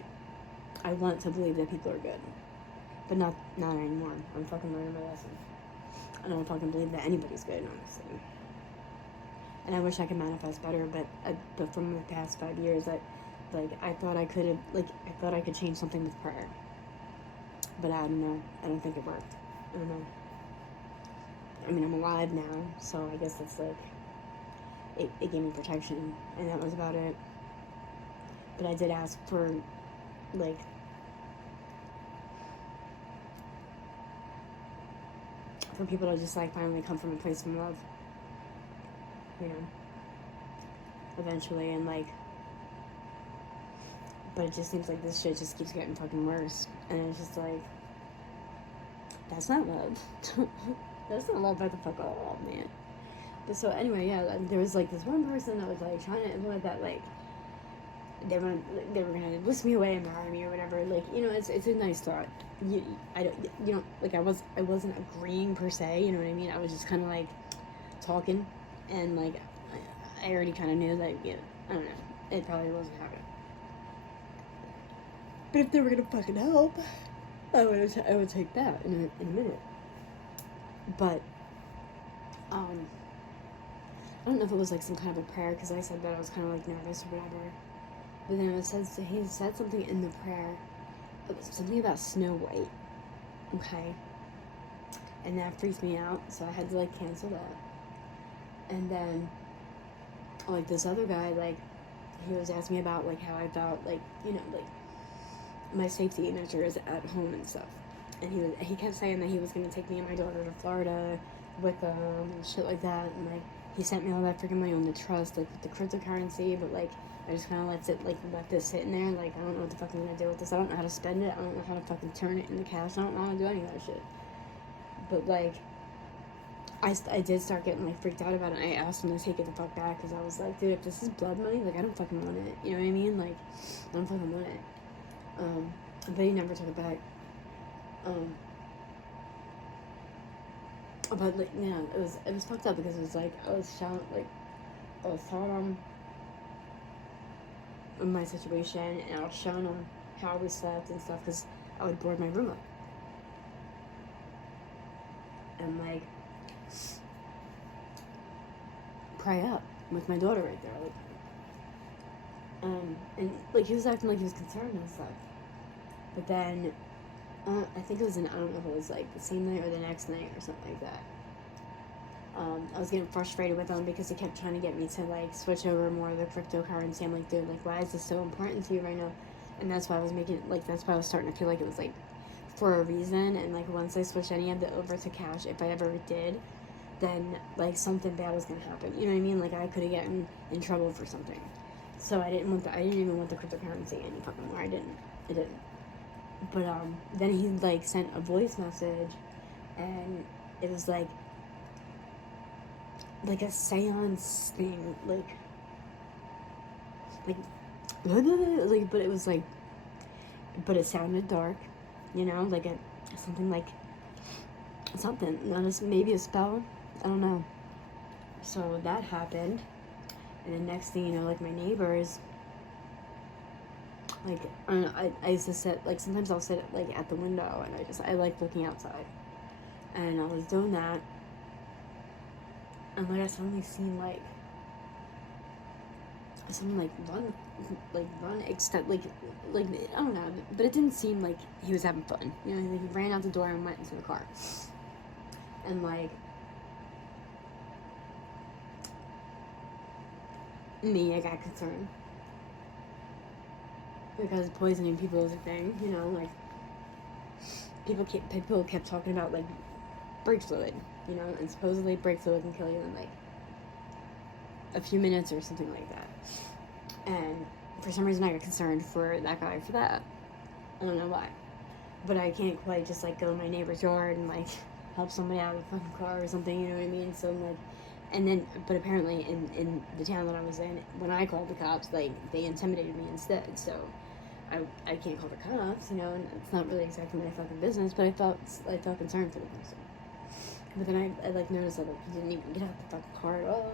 I want to believe that people are good. But not anymore. I'm fucking learning my lesson. I don't fucking believe that anybody's good, honestly. And I wish I could manifest better, but from the past 5 years, I thought I could have, I thought I could change something with prayer. But I don't know. I don't think it worked. I don't know. I mean, I'm alive now, so I guess that's it gave me protection, and that was about it. But I did ask for, for people to just, finally come from a place of love. Eventually, and, but it just seems like this shit just keeps getting fucking worse, and it's just that's not love. That's not love at the fuck all, man. But so anyway, yeah, there was this one person that was trying to implement that they were gonna whisk me away and marry me or whatever. It's a nice thought. I wasn't agreeing per se. You know what I mean? I was just kind of talking, and I already kind of knew that I don't know, it probably wasn't happening. But if they were gonna fucking help, I would take that in a minute. But I don't know if it was some kind of a prayer, because I said that I was kind of nervous or whatever. But then he said something in the prayer. It was something about Snow White. Okay. And that freaked me out, so I had to cancel that. And then this other guy, he was asking me about how I felt my safety measures at home and stuff. And he kept saying that he was gonna take me and my daughter to Florida with them and shit like that, and he sent me all that freaking money on the trust, with the cryptocurrency, but I just kind of let this sit in there, I don't know what the fuck I'm gonna do with this. I don't know how to spend it. I don't know how to fucking turn it into cash. I don't know how to do any of that shit. But I did start getting freaked out about it. I asked him to take it the fuck back, because I was dude, if this is blood money, I don't fucking want it. You know what I mean? I don't fucking want it. But he never took it back. But it was fucked up, because it was I was telling him my situation, and I was showing him how we slept and stuff, because I would board my room up. And pray up with my daughter right there, and he was acting he was concerned and stuff. But then I think it was I don't know if it was the same night or the next night or something like that. I was getting frustrated with him, because he kept trying to get me to switch over more of the cryptocurrency. I'm dude, why is this so important to you right now? And that's why I was making that's why I was starting to feel it was for a reason. And once I switched any of it over to cash, if I ever did, then something bad was gonna happen. You know what I mean? I could have gotten in trouble for something. So I didn't even want the cryptocurrency any fucking more. I didn't. But then he sent a voice message, and it was a seance thing, but it was but it sounded dark, something, maybe a spell, I don't know. So that happened, and the next thing you know, my neighbors, I don't know, I used to sit, sometimes I'll sit at the window, and I like looking outside, and I was doing that, and I suddenly seen someone run extent, I don't know, but it didn't seem like he was having fun. He ran out the door and went into the car, and me, I got concerned, because poisoning people is a thing. People kept talking about brake fluid, and supposedly brake fluid can kill you in a few minutes or something like that. And for some reason I got concerned for that guy for that. I don't know why. But I can't quite just go in my neighbor's yard and help somebody out of a fucking car or something, you know what I mean? So and then, but apparently in the town that I was in, when I called the cops, they intimidated me instead. So I can't call the cops, and it's not really exactly my fucking business, but I felt concerned for the person. But then I noticed that he didn't even get out the fucking car at all.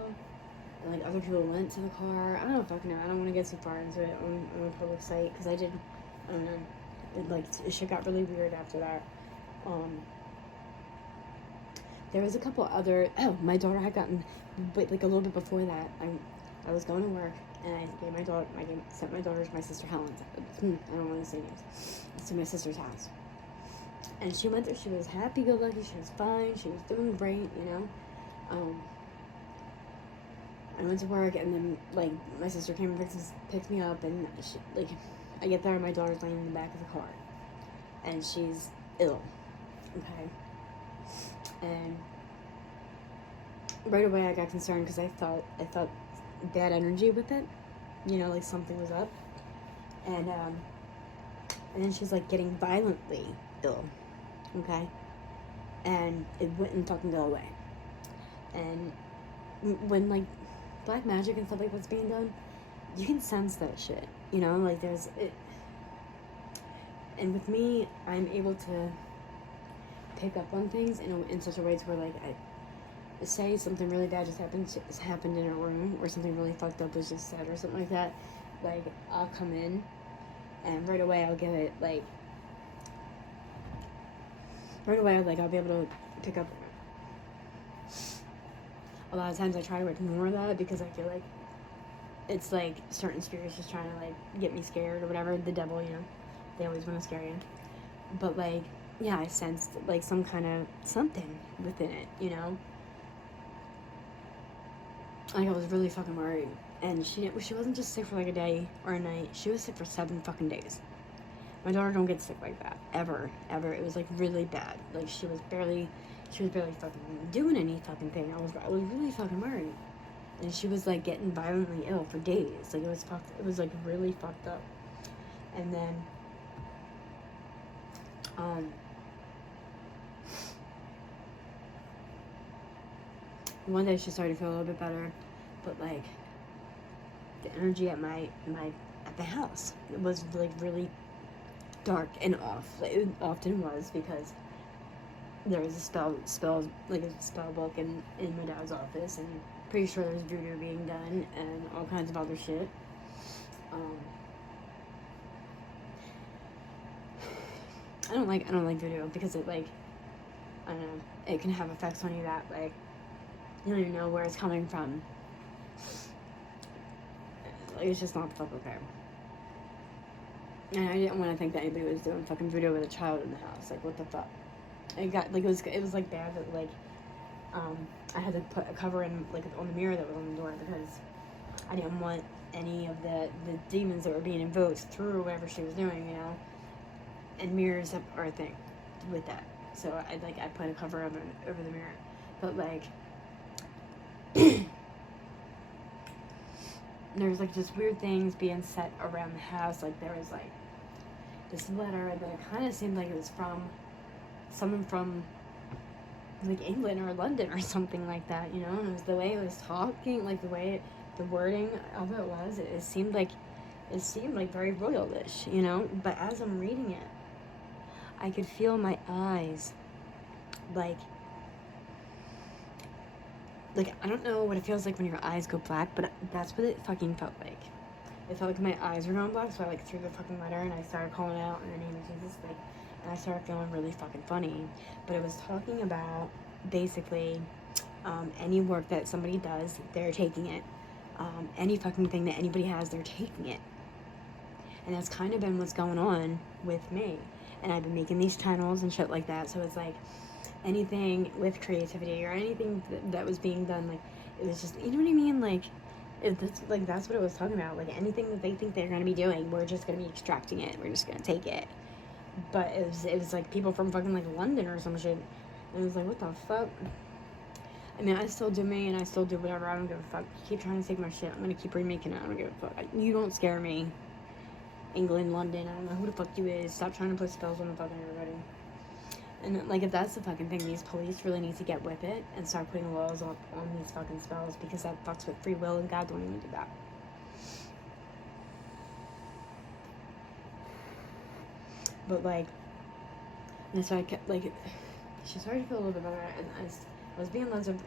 And other people went to the car. I don't fucking know. I don't want to get too far into it on a public site, because I don't know. It shit got really weird after that. there was a couple other, my daughter had gotten, but like a little bit before that, I was going to work, and I sent my daughter to my sister Helen's, I don't want to say names, to my sister's house. And she went there, she was happy-go-lucky, she was fine, she was doing great, you know. I went to work, and then, like, my sister came and picked me up, and she, like, I get there, and my daughter's laying in the back of the car, and she's ill, okay? And right away I got concerned, because I felt bad energy with it, you know, like something was up, and then she's, like, getting violently ill, okay? And it wouldn't fucking go away. And when, like, black magic and stuff like what's being done, you can sense that shit, you know, like there's it. And with me, I'm able to pick up on things in such a way to where, like, I say something really bad just happened in a room, or something really fucked up was just said or something like that, like, I'll come in and right away I'll get it, like, I'll be able to pick up on it. A lot of times I try to ignore that because I feel like it's like certain spirits just trying to, like, get me scared or whatever. The devil, you know, they always want to scare you. But, like, yeah, I sensed, like, some kind of something within it, you know. Like, I was really fucking worried. And she wasn't just sick for, like, a day or a night. She was sick for 7 fucking days. My daughter don't get sick like that. Ever. It was, like, really bad. Like, she was barely fucking doing any fucking thing. I was really fucking worried. And she was, like, getting violently ill for days. Like, it was, like, really fucked up. And then, one day she started to feel a little bit better, but, like, the energy at the house, it was, like, really dark and off. Like, it often was, because there was a spell like a spell book in my dad's office, and pretty sure there's voodoo being done and all kinds of other shit. I don't like voodoo because it, like, I don't know, it can have effects on you that, like, you don't even know where it's coming from. Like, it's just not the fuck okay. And I didn't want to think that anybody was doing fucking voodoo with a child in the house. Like, what the fuck? It got, like, it was like bad that, like, I had to put a cover in, like, on the mirror that was on the door, because I didn't want any of the demons that were being invoked through whatever she was doing, you know. And mirrors are a thing with that. So I put a cover over the mirror. But, like, there's, like, just weird things being set around the house. Like, there was, like, this letter that it kind of seemed like it was from someone from, like, England or London or something like that, you know. And it was the way it was talking, like, the wording of it was, it seemed like very royalish, you know. But as I'm reading it, I could feel my eyes, like, I don't know what it feels like when your eyes go black, but that's what it fucking felt like. It felt like my eyes were going black, so I, like, threw the fucking letter, and I started calling out in the name of Jesus, like, and I started feeling really fucking funny. But it was talking about, basically, any work that somebody does, they're taking it. Any fucking thing that anybody has, they're taking it. And that's kind of been what's going on with me. And I've been making these channels and shit like that, so it's like, anything with creativity or anything that was being done, like, it was just, you know what I mean, like, that's what it was talking about. Like, anything that they think they're going to be doing, we're just going to be extracting it, we're just going to take it. But it was like people from fucking, like, London or some shit, and it was like, what the fuck. I mean, I still do me, and I still do whatever, I don't give a fuck. Keep trying to take my shit, I'm going to keep remaking it, I don't give a fuck. You don't scare me. England, London, I don't know who the fuck you is, stop trying to put spells on the fucking everybody. And, like, if that's the fucking thing, these police really need to get with it and start putting laws on these fucking spells, because that fucks with free will, and God don't even do that. But, like, and so I kept, like, she started to feel a little bit better, and I was being loads of,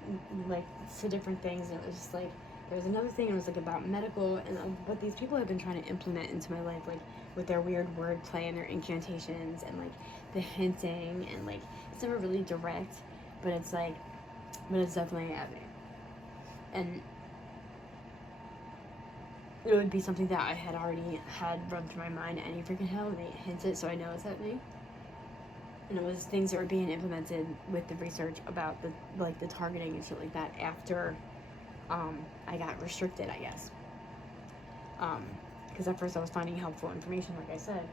like, to different things, and it was just, like, there was another thing, and it was, like, about medical, and what these people have been trying to implement into my life, like, with their weird wordplay and their incantations, and, like, the hinting, and, like, it's never really direct, but it's, like, but it's definitely at me. And it would be something that I had already had run through my mind any freaking how, and they hinted, so I know it's at me. And it was things that were being implemented with the research about the targeting and shit like that after I got restricted, I guess. Because at first I was finding helpful information, like I said,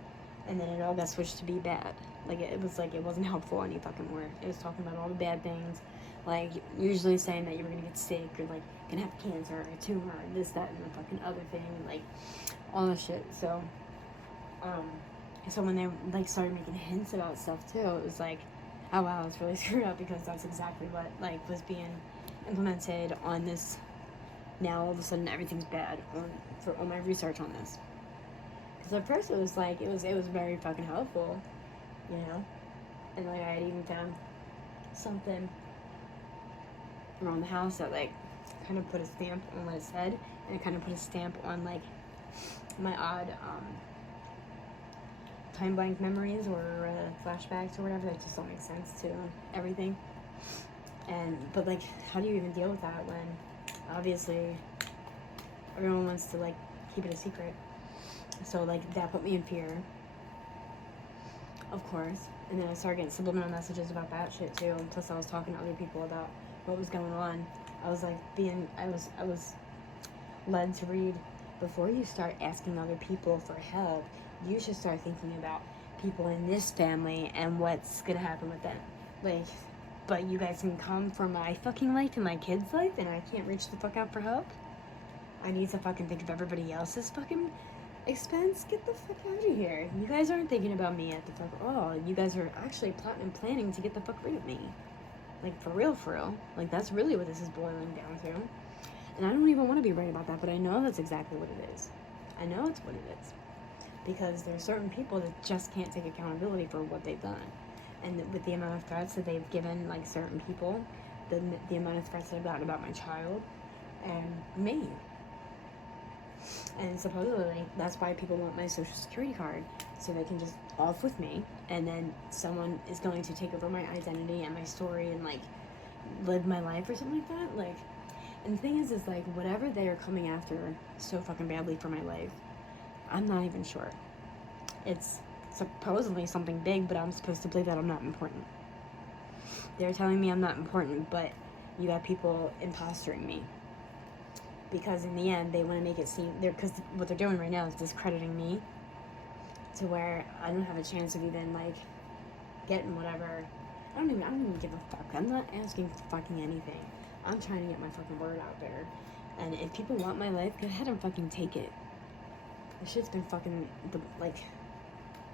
and then it all got switched to be bad. Like, it was like, it wasn't helpful any fucking more. It was talking about all the bad things, like, usually saying that you were gonna get sick, or, like, gonna have cancer, or a tumor, or this, that, and the fucking other thing, and, like, all this shit. So, so when they, like, started making hints about stuff, too, it was like, oh, wow, it's really screwed up, because that's exactly what, like, was being implemented on this. Now, all of a sudden, everything's bad for all my research on this. Because at first, it was, like, it was very fucking helpful, you know? And, like, I had even found something around the house that, like, kind of put a stamp on what it said, and it kind of put a stamp on, like, my odd, time blank memories or flashbacks or whatever that just don't make sense to everything. But, like, how do you even deal with that when obviously everyone wants to, like, keep it a secret? So, like, that put me in fear, of course. And then I started getting subliminal messages about that shit too. And plus I was talking to other people about what was going on. I was like I was led to read, before you start asking other people for help, you should start thinking about people in this family and what's gonna happen with them. Like, but you guys can come for my fucking life and my kid's life, and I can't reach the fuck out for help? I need to fucking think of everybody else's fucking expense? Get the fuck out of here. You guys aren't thinking about me at the fuck all. You guys are actually plotting and planning to get the fuck rid of me. Like, for real, for real. Like, that's really what this is boiling down to. And I don't even want to be right about that, but I know that's exactly what it is. I know it's what it is. Because there are certain people that just can't take accountability for what they've done. And with the amount of threats that they've given, like, certain people, the amount of threats that I've gotten about my child and me. And supposedly, that's why people want my social security card, so they can just off with me, and then someone is going to take over my identity and my story and, like, live my life or something like that. Like, and the thing is, like, whatever they are coming after so fucking badly for my life, I'm not even sure. It's supposedly something big, but I'm supposed to believe that I'm not important. They're telling me I'm not important, but you got people impostoring me. Because in the end, they want to make it seem, because what they're doing right now is discrediting me to where I don't have a chance of even, like, getting whatever. I don't even give a fuck. I'm not asking for fucking anything. I'm trying to get my fucking word out there. And if people want my life, go ahead and fucking take it. This shit's been fucking,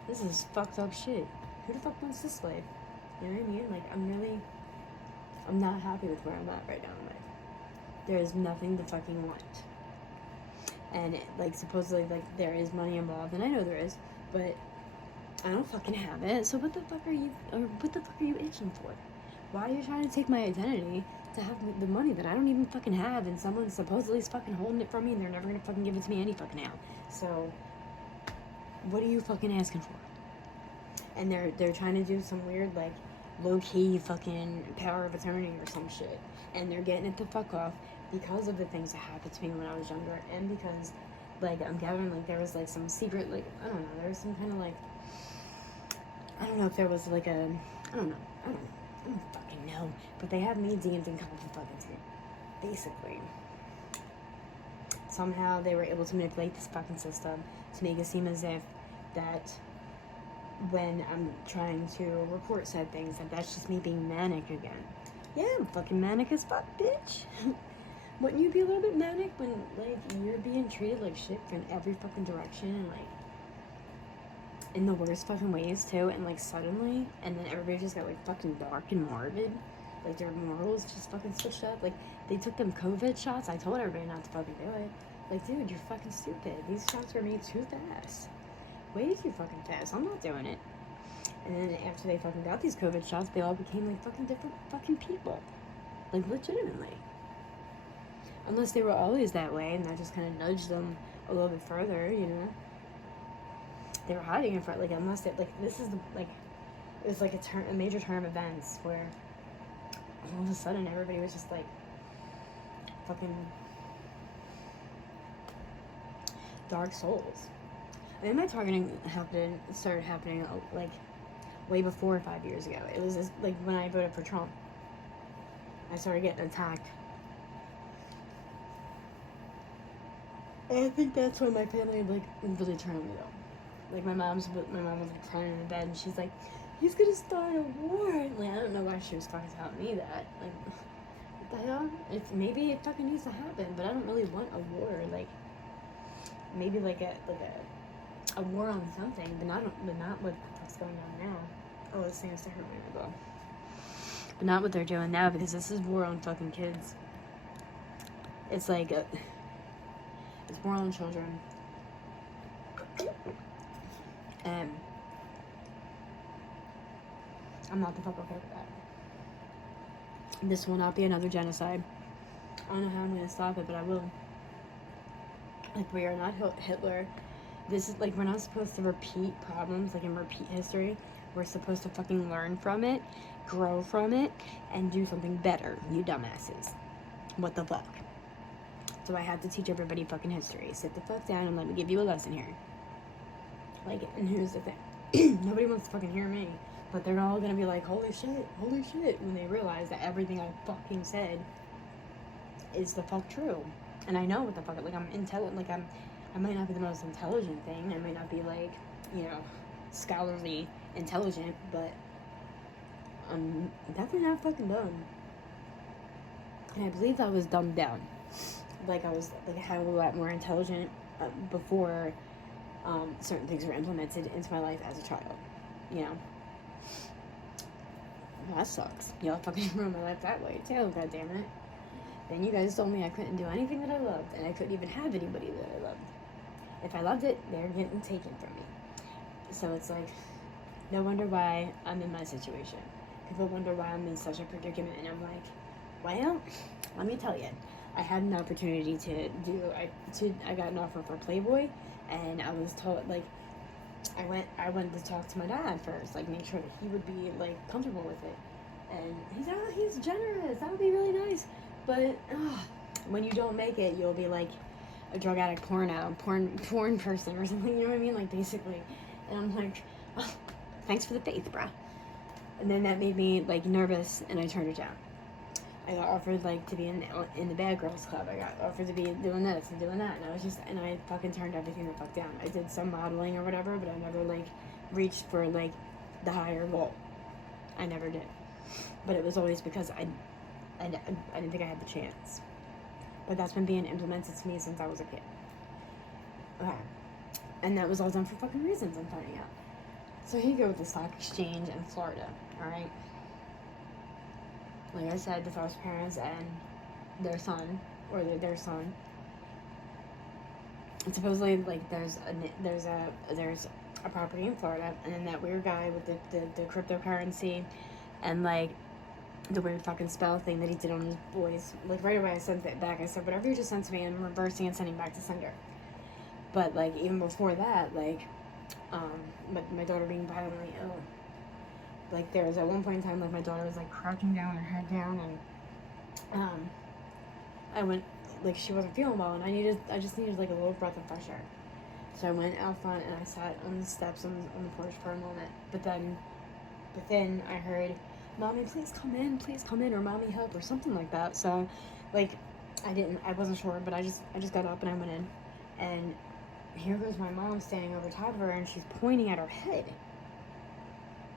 this is fucked up shit. Who the fuck wants this life? You know what I mean? Like, I'm not happy with where I'm at right now in life. There is nothing to fucking want. And, like, supposedly, like, there is money involved, and I know there is, but I don't fucking have it, so what the fuck are you itching for? Why are you trying to take my identity to have the money that I don't even fucking have, and someone supposedly is fucking holding it from me, and they're never gonna fucking give it to me any fucking how? So, what are you fucking asking for? And they're trying to do some weird, like, low-key fucking power of attorney or some shit, and they're getting it the fuck off because of the things that happened to me when I was younger, and because, like, I'm gathering, like, there was, like, some secret, like, I don't know, there was some kind of, like, I don't know if there was, like, I don't fucking know, but they have me deemed incompetent fucking basically. Somehow they were able to manipulate this fucking system to make it seem as if that when I'm trying to report said things, that's just me being manic again. Yeah, I'm fucking manic as fuck, bitch. Wouldn't you be a little bit manic when, like, you're being treated like shit from every fucking direction and, like, in the worst fucking ways, too, and, like, suddenly, and then everybody just got, like, fucking dark and morbid. Like, their morals just fucking switched up. Like, they took them COVID shots. I told everybody not to fucking do it. Like, dude, you're fucking stupid. These shots were made too fast. Way too fucking fast. I'm not doing it. And then after they fucking got these COVID shots, they all became, like, fucking different fucking people. Like, legitimately. Unless they were always that way, and that just kind of nudged them a little bit further, you know? They were hiding in front, like, unless it, like, this is, the, like, it was, like, a major turn of events where all of a sudden everybody was just like fucking dark souls. I think my targeting started happening like way before 5 years ago. It was just, like when I voted for Trump, I started getting attacked. And I think that's when my family like really turned on me though. Like my mom was like crying in the bed and she's like, he's gonna start a war. Like I don't know why she was fucking telling me that. Like what the hell? Maybe it fucking needs to happen, but I don't really want a war. Like maybe like a war on something, but not what's going on now. Oh, this thing is to hurt me though. But not what they're doing now, because this is war on fucking kids. It's like it's war on children. And I'm not the fuck okay with that. This will not be another genocide. I don't know how I'm gonna stop it, but I will. Like, we are not Hitler. This is, like, we're not supposed to repeat problems, like, and repeat history. We're supposed to fucking learn from it, grow from it, and do something better, you dumbasses. What the fuck? So I have to teach everybody fucking history. Sit the fuck down and let me give you a lesson here. Like, and here's the thing. Nobody wants to fucking hear me. But they're all gonna be like, holy shit, when they realize that everything I fucking said is the fuck true. And I know what the fuck, like, I'm intelligent, like, I might not be the most intelligent thing, I might not be, like, you know, scholarly intelligent, but I'm definitely not fucking dumb. And I believe I was dumbed down. Like, I was, like, I had a lot more intelligent before certain things were implemented into my life as a child, you know? Well, that sucks. Y'all fucking ruined my life that way, too, goddammit. Then you guys told me I couldn't do anything that I loved, and I couldn't even have anybody that I loved. If I loved it, they were getting taken from me. So it's like, no wonder why I'm in my situation. People wonder why I'm in such a predicament, and I'm like, well, let me tell you. I had an opportunity I got an offer for Playboy, and I was told, like, I went to talk to my dad first, like, make sure that he would be, like, comfortable with it. And he's generous, that would be really nice. But when you don't make it, you'll be like a drug addict, porn person or something, you know what I mean? Like, basically. And I'm like, oh, thanks for the faith, bruh. And then that made me, like, nervous, and I turned it down. I got offered, like, to be in the Bad Girls Club. I got offered to be doing this and doing that, and I fucking turned everything the fuck down. I did some modeling or whatever, but I never, like, reached for, like, the higher goal. I never did. But it was always because I didn't think I had the chance. But that's been being implemented to me since I was a kid. Okay. And that was all done for fucking reasons, I'm finding out. So here you go with the stock exchange in Florida, alright? Like I said, the foster parents and their son, or their son. And supposedly, like, there's a property in Florida, and then that weird guy with the cryptocurrency and, like, the weird fucking spell thing that he did on his boys. Like, right away I sent it back. I said, whatever you just sent to me, I'm reversing and sending back to sender. But, like, even before that, like, my daughter being violently ill. Like, there was at one point in time, like, my daughter was, like, crouching down, her head down, and, I went, like, she wasn't feeling well, and I just needed, like, a little breath of fresh air. So I went out front, and I sat on the steps on the porch for a moment. But then I heard, Mommy, please come in, or Mommy, help, or something like that. So, like, I wasn't sure, but I just got up and I went in, and here goes my mom standing over top of her, and she's pointing at her head.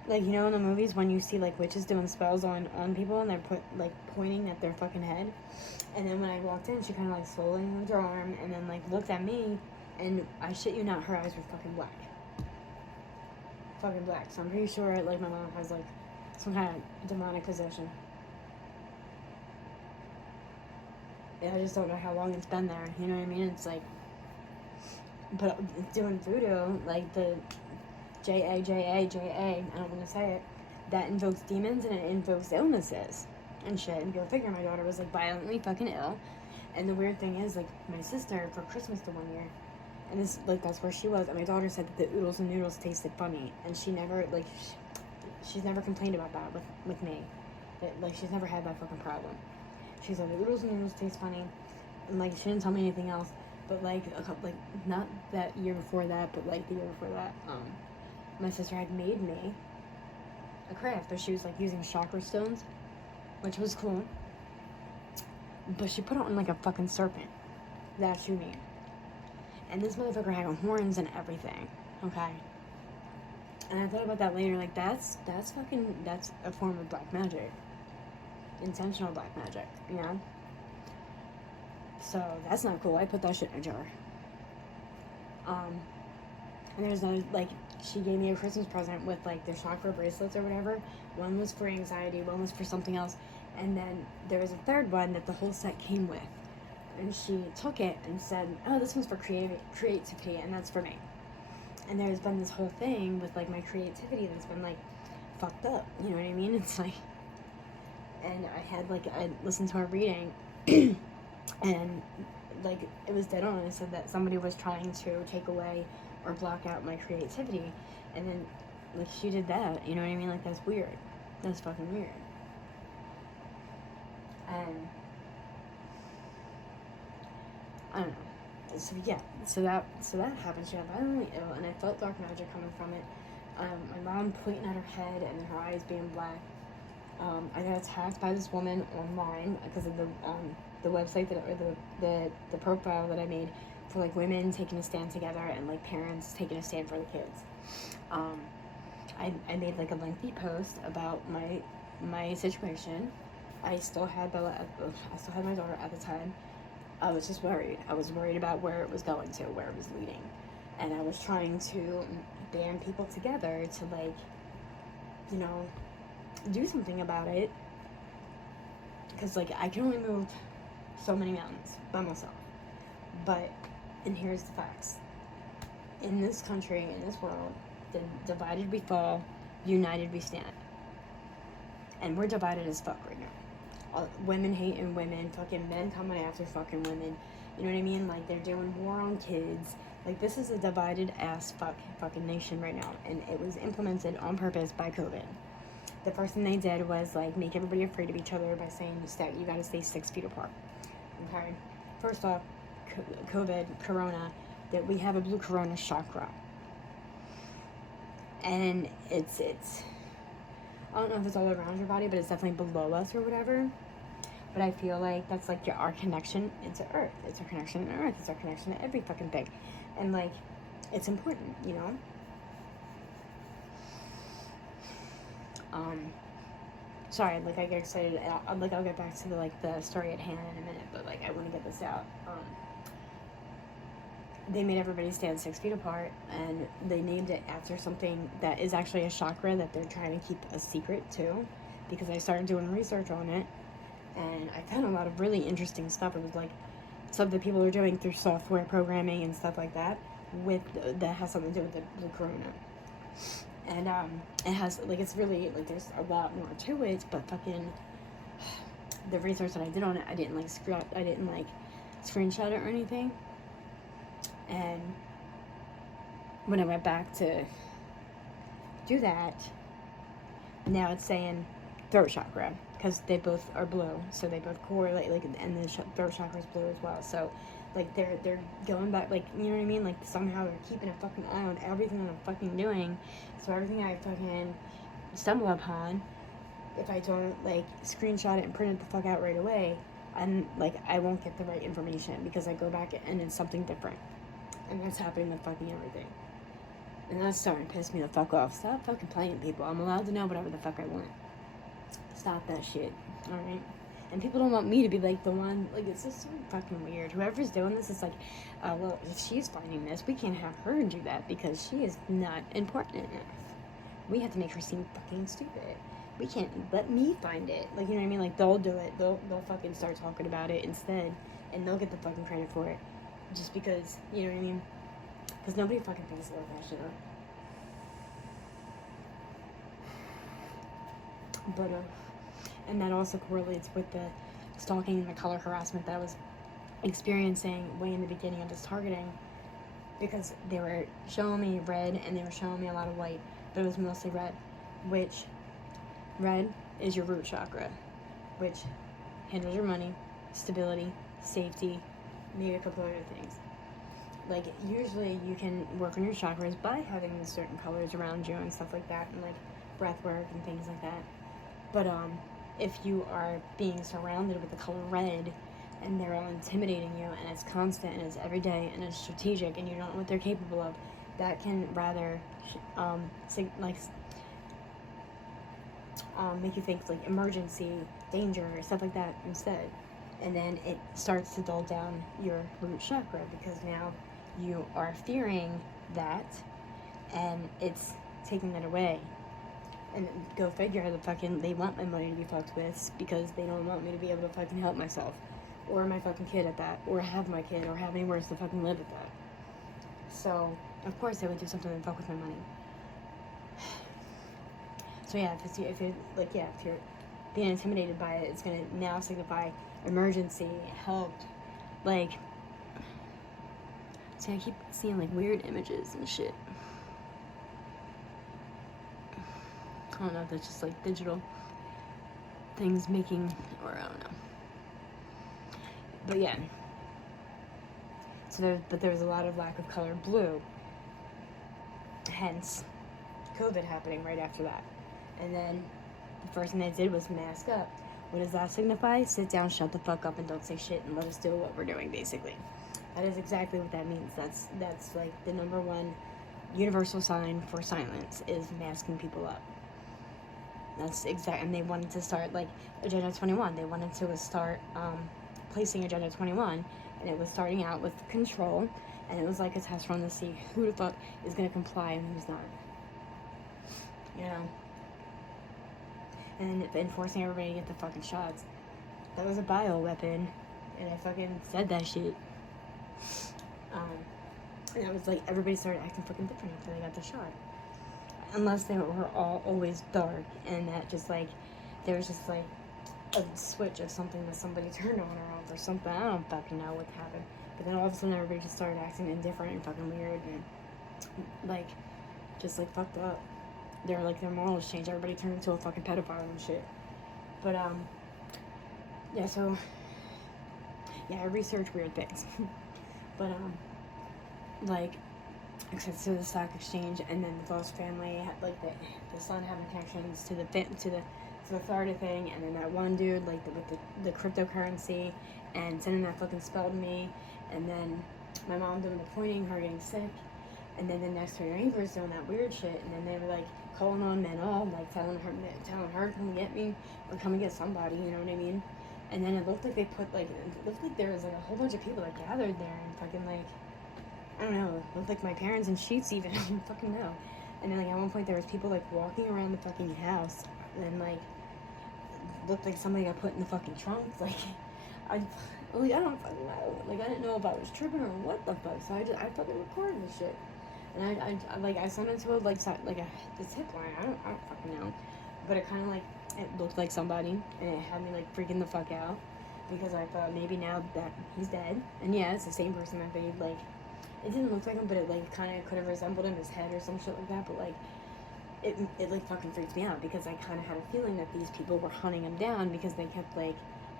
Like, you know in the movies when you see, like, witches doing spells on people, and they're pointing at their fucking head? And then when I walked in, she kind of, like, slowly moved her arm, and then, like, looked at me, and I shit you not, her eyes were fucking black. Fucking black. So I'm pretty sure, like, my mom has, like, some kind of demonic possession. Yeah, I just don't know how long it's been there, you know what I mean? It's like, but doing voodoo, like the J-A, I don't want to say it, that invokes demons and it invokes illnesses and shit. And go figure, my daughter was, like, violently fucking ill. And the weird thing is, like, my sister, for Christmas the one year, and this, like, that's where she was, and my daughter said that the oodles and noodles tasted funny, and she never, like, she's never complained about that with me. that, like, she's never had that fucking problem. She's like, the oodles and noodles taste funny. And, like, she didn't tell me anything else. But, like, a couple, like, not that year before that, but, like, the year before that, my sister had made me a craft, but she was, like, using chakra stones, which was cool. But she put it on, like, a fucking serpent that she made. And this motherfucker had horns and everything, okay? And I thought about that later, like, that's a form of black magic. Intentional black magic, you know? So, that's not cool. I put that shit in a jar. And there's another, like, she gave me a Christmas present with, like, the chakra bracelets or whatever. One was for anxiety, one was for something else. And then there was a third one that the whole set came with. And she took it and said, oh, this one's for creativity, and that's for me. And there's been this whole thing with, like, my creativity that's been, like, fucked up. You know what I mean? It's like, and I listened to a reading, and, like, it was dead on. It said that somebody was trying to take away or block out my creativity, and then, like, she did that. You know what I mean? Like, that's weird. That's fucking weird. And I don't know. So yeah, so that happened. She got violently ill, and I felt dark magic coming from it. My mom pointing at her head and her eyes being black. I got attacked by this woman online because of the website the profile that I made for, like, women taking a stand together and, like, parents taking a stand for the kids. I made, like, a lengthy post about my situation. I still had my daughter at the time. I was just worried. I was worried about where it was going to, where it was leading. And I was trying to band people together to, like, you know, do something about it. Because, like, I can only move so many mountains by myself. But, and here's the facts. In this country, in this world, divided we fall, united we stand. And we're divided as fuck right now. Women hating women, fucking men coming after fucking women. You know what I mean? Like, they're doing war on kids. Like, this is a divided ass fucking nation right now. And it was implemented on purpose by COVID. The first thing they did was, like, make everybody afraid of each other by saying that you gotta stay 6 feet apart. Okay? First off, COVID, corona, that we have a blue corona chakra. And it's I don't know if it's all around your body, but it's definitely below us or whatever. But I feel like that's, like, our connection into Earth. It's our connection to Earth. It's our connection to every fucking thing. And, like, it's important, you know? Sorry, like, I get excited. I'll get back to, the story at hand in a minute, but, like, I want to get this out. They made everybody stand 6 feet apart, and they named it after something that is actually a chakra that they're trying to keep a secret too, because I started doing research on it, and I found a lot of really interesting stuff. It was, like, stuff that people are doing through software programming and stuff like that, that has something to do with the blue corona. And it has, like, it's really, like, there's a lot more to it, but fucking the research that I did on it, I didn't screenshot it or anything. And when I went back to do that, now it's saying throat chakra, because they both are blue, so they both correlate, like, and the throat chakra is blue as well. So, like, they're going back, like, you know what I mean? Like, somehow they're keeping a fucking eye on everything that I'm fucking doing. So everything I fucking stumble upon, if I don't, like, screenshot it and print it the fuck out right away, and, like, I won't get the right information because I go back and it's something different. And that's happening with fucking everything. And that's starting to piss me the fuck off. Stop fucking playing, people. I'm allowed to know whatever the fuck I want. Stop that shit. Alright? And people don't want me to be, like, the one. Like, it's just so fucking weird. Whoever's doing this is like, well, if she's finding this, we can't have her do that because she is not important enough. We have to make her seem fucking stupid. We can't let me find it. Like, you know what I mean? Like, they'll do it. They'll fucking start talking about it instead. And they'll get the fucking credit for it. Just because, you know what I mean? Because nobody fucking thinks about that shit up. But, and that also correlates with the stalking and the color harassment that I was experiencing way in the beginning of this targeting. Because they were showing me red and they were showing me a lot of white, but it was mostly red. Which, red is your root chakra, which handles your money, stability, safety, maybe a couple other things. Like, usually you can work on your chakras by having certain colors around you and stuff like that, and like breath work and things like that. But if you are being surrounded with the color red, and they're all intimidating you, and it's constant, and it's every day, and it's strategic, and you don't know what they're capable of, that can rather make you think like emergency, danger, stuff like that instead. And then it starts to dull down your root chakra, because now you are fearing that, and it's taking that away. And go figure, they want my money to be fucked with because they don't want me to be able to fucking help myself, or my fucking kid at that, or have my kid, or have anywhere to fucking live at that. So of course they would do something to fuck with my money. So yeah, if you're being intimidated by it, it's gonna now signify emergency, help, like. See, I keep seeing like weird images and shit. I don't know if that's just like digital things making, or I don't know. But yeah. So there was a lot of lack of color blue. Hence, COVID happening right after that. And then the first thing they did was mask up. What does that signify? Sit down, shut the fuck up, and don't say shit, and let us do what we're doing, basically. That is exactly what that means. That's like the number one universal sign for silence, is masking people up. That's exact, and they wanted to start like Agenda 21. They wanted to start placing Agenda 21, and it was starting out with control, and it was like a test run to see who the fuck is going to comply and who's not. You know? And enforcing everybody to get the fucking shots. That was a bioweapon, and I fucking said that shit. And I was like, everybody started acting fucking different after they got the shot. Unless they were all always dark, and that just like, there was just like a switch of something that somebody turned on or off or something. I don't fucking know what happened. But then all of a sudden everybody just started acting indifferent and fucking weird and like, just like fucked up. Their morals changed. Everybody turned into a fucking pedophile and shit. But yeah, so yeah, I research weird things. But like, access to the stock exchange, and then the Voss family had like the son having connections to the Florida thing, and then that one dude like with the cryptocurrency, and sending that fucking spell to me, and then my mom doing the pointing, her getting sick, and then the next door neighbors doing that weird shit, and then they were like calling on Menal, like telling her to come get me or come and get somebody, you know what I mean? And then it looked like there was like a whole bunch of people that gathered there, and fucking like, I don't know, it looked like my parents in sheets even. I don't fucking know. And then like at one point there was people like walking around the fucking house, and like looked like somebody got put in the fucking trunk. Like I don't fucking know. Like I didn't know if I was tripping or what the fuck. So I fucking recorded this shit, and I sent it to the tip line. I don't fucking know, but it kind of like, it looked like somebody, and it had me like freaking the fuck out, because I thought maybe now that he's dead, and yeah, it's the same person that they like. It didn't look like him, but it like kind of could have resembled him, his head or some shit like that. But like, it like fucking freaked me out, because I kind of had a feeling that these people were hunting him down, because they kept like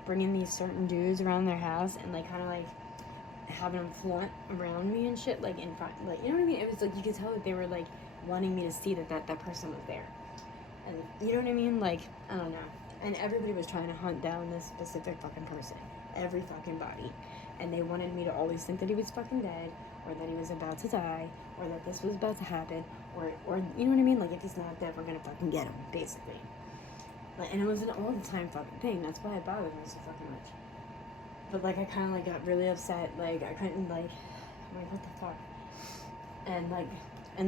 bringing these certain dudes around their house, and like kind of like having them flaunt around me and shit, like in front, like, you know what I mean? It was like you could tell that they were like wanting me to see that person was there, and you know what I mean? Like, I don't know. And everybody was trying to hunt down this specific fucking person, every fucking body, and they wanted me to always think that he was fucking dead, or that he was about to die, or that this was about to happen, or you know what I mean? Like, if he's not dead, we're gonna fucking get him, basically. Like, and it was an all the time fucking thing. That's why it bothered me so fucking much. But like, I kind of like got really upset. Like, I couldn't like, I'm like, what the fuck? And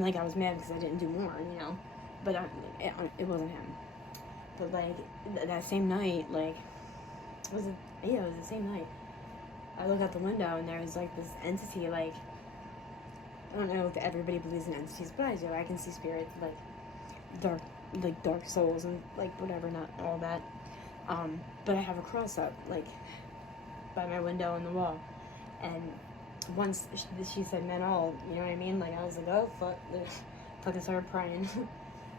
like I was mad because I didn't do more, you know. But it wasn't him. But like that same night, like, it was the same night. I look out the window and there was like this entity, like, I don't know if everybody believes in entities, but I do. I can see spirits, like dark souls and like whatever, not all that. But I have a cross up, like, by my window on the wall. And once she said men all, you know what I mean? Like, I was like, oh, fuck. Fucking started praying.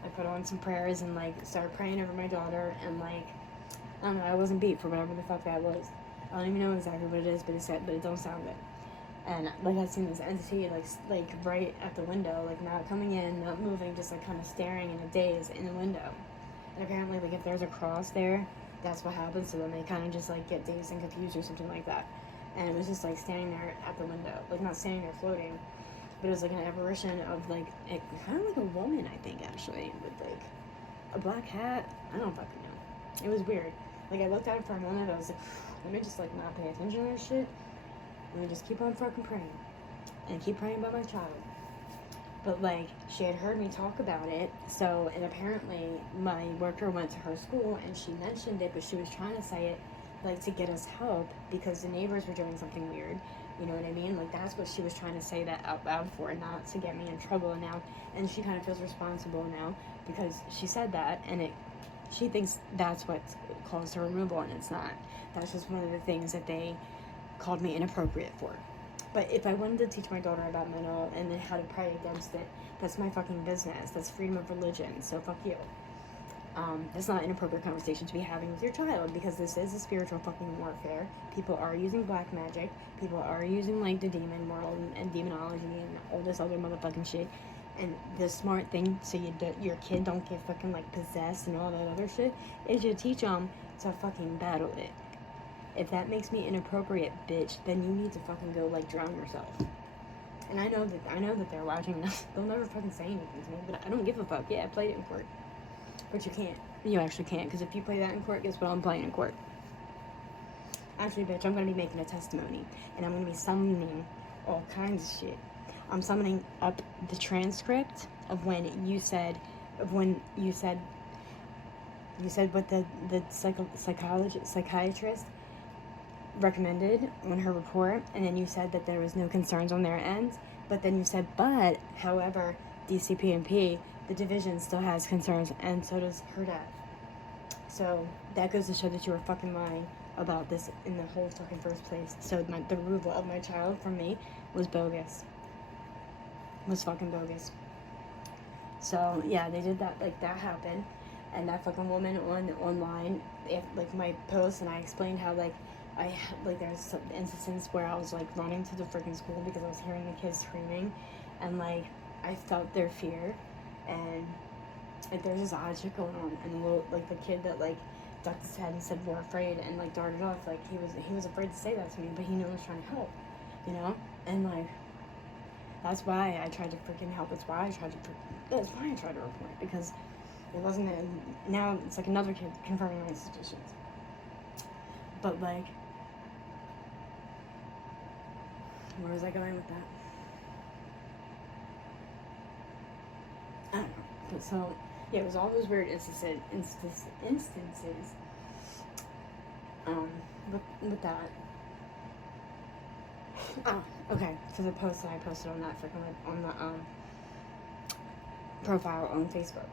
I put on some prayers and, like, started praying over my daughter, and, like, I don't know, I wasn't beat for whatever the fuck that was. I don't even know exactly what it is, but it don't sound good. And, like, I've seen this entity, like right at the window, like, not coming in, not moving, just, like, kind of staring in a daze in the window. And apparently, like, if there's a cross there, that's what happens. So then they kind of just, like, get dazed and confused or something like that. And it was just, like, standing there at the window. Like, not standing there floating, but it was, like, an apparition of, like, kind of like a woman, I think, actually, with, like, a black hat. I don't fucking know. It was weird. Like, I looked at it for a moment, I was like, let me just, like, not pay attention to this shit. Let me just keep on fucking praying. And keep praying about my child. But, like, she had heard me talk about it, so, and apparently my worker went to her school, and she mentioned it, but she was trying to say it, like, to get us help, because the neighbors were doing something weird, you know what I mean? Like, that's what she was trying to say that out loud for, not to get me in trouble now, and she kind of feels responsible now, because she said that, and she thinks that's what caused her removal, and it's not. That's just one of the things that they called me inappropriate for. But if I wanted to teach my daughter about mental and then how to pray against it, that's my fucking business. That's freedom of religion. So fuck you. It's not an inappropriate conversation to be having with your child, because this is a spiritual fucking warfare. People are using black magic. People are using, like, the demon world and demonology and all this other motherfucking shit. And the smart thing, so your kid don't get fucking, like, possessed and all that other shit, is you teach them to fucking battle it. If that makes me inappropriate, bitch, then you need to fucking go, like, drown yourself. And I know that they're watching this. They'll never fucking say anything to me, but I don't give a fuck. Yeah, I played it in court. But you can't. You actually can't, because if you play that in court, guess what I'm playing in court? Actually, bitch, I'm going to be making a testimony, and I'm going to be summoning all kinds of shit. I'm summoning up the transcript of when you said what the psychiatrist recommended on her report, and then you said that there was no concerns on their end, but then you said, but, however, DCP&P, the division still has concerns, and so does her dad. So that goes to show that you were fucking lying about this in the whole fucking first place. So the removal of my child from me was bogus. Was fucking bogus. So yeah, they did that. Like, that happened, and that fucking woman online, like, my post, and I explained how, like, there's some instances where I was, like, running to the freaking school because I was hearing the kids screaming, and, like, I felt their fear, and, like, there's this odd shit going on, and like, the kid that, like, ducked his head and said we're afraid and, like, darted off, like, he was afraid to say that to me, but he knew I was trying to help, you know, and, like, that's why I tried to freaking help. That's why I tried to report, because it wasn't now it's like another kid confirming my suspicions. But, like, where was I going with that? I don't know. But so, yeah, it was all those weird instances. With that. Oh, okay. So the post that I posted on that freaking, on the profile on Facebook.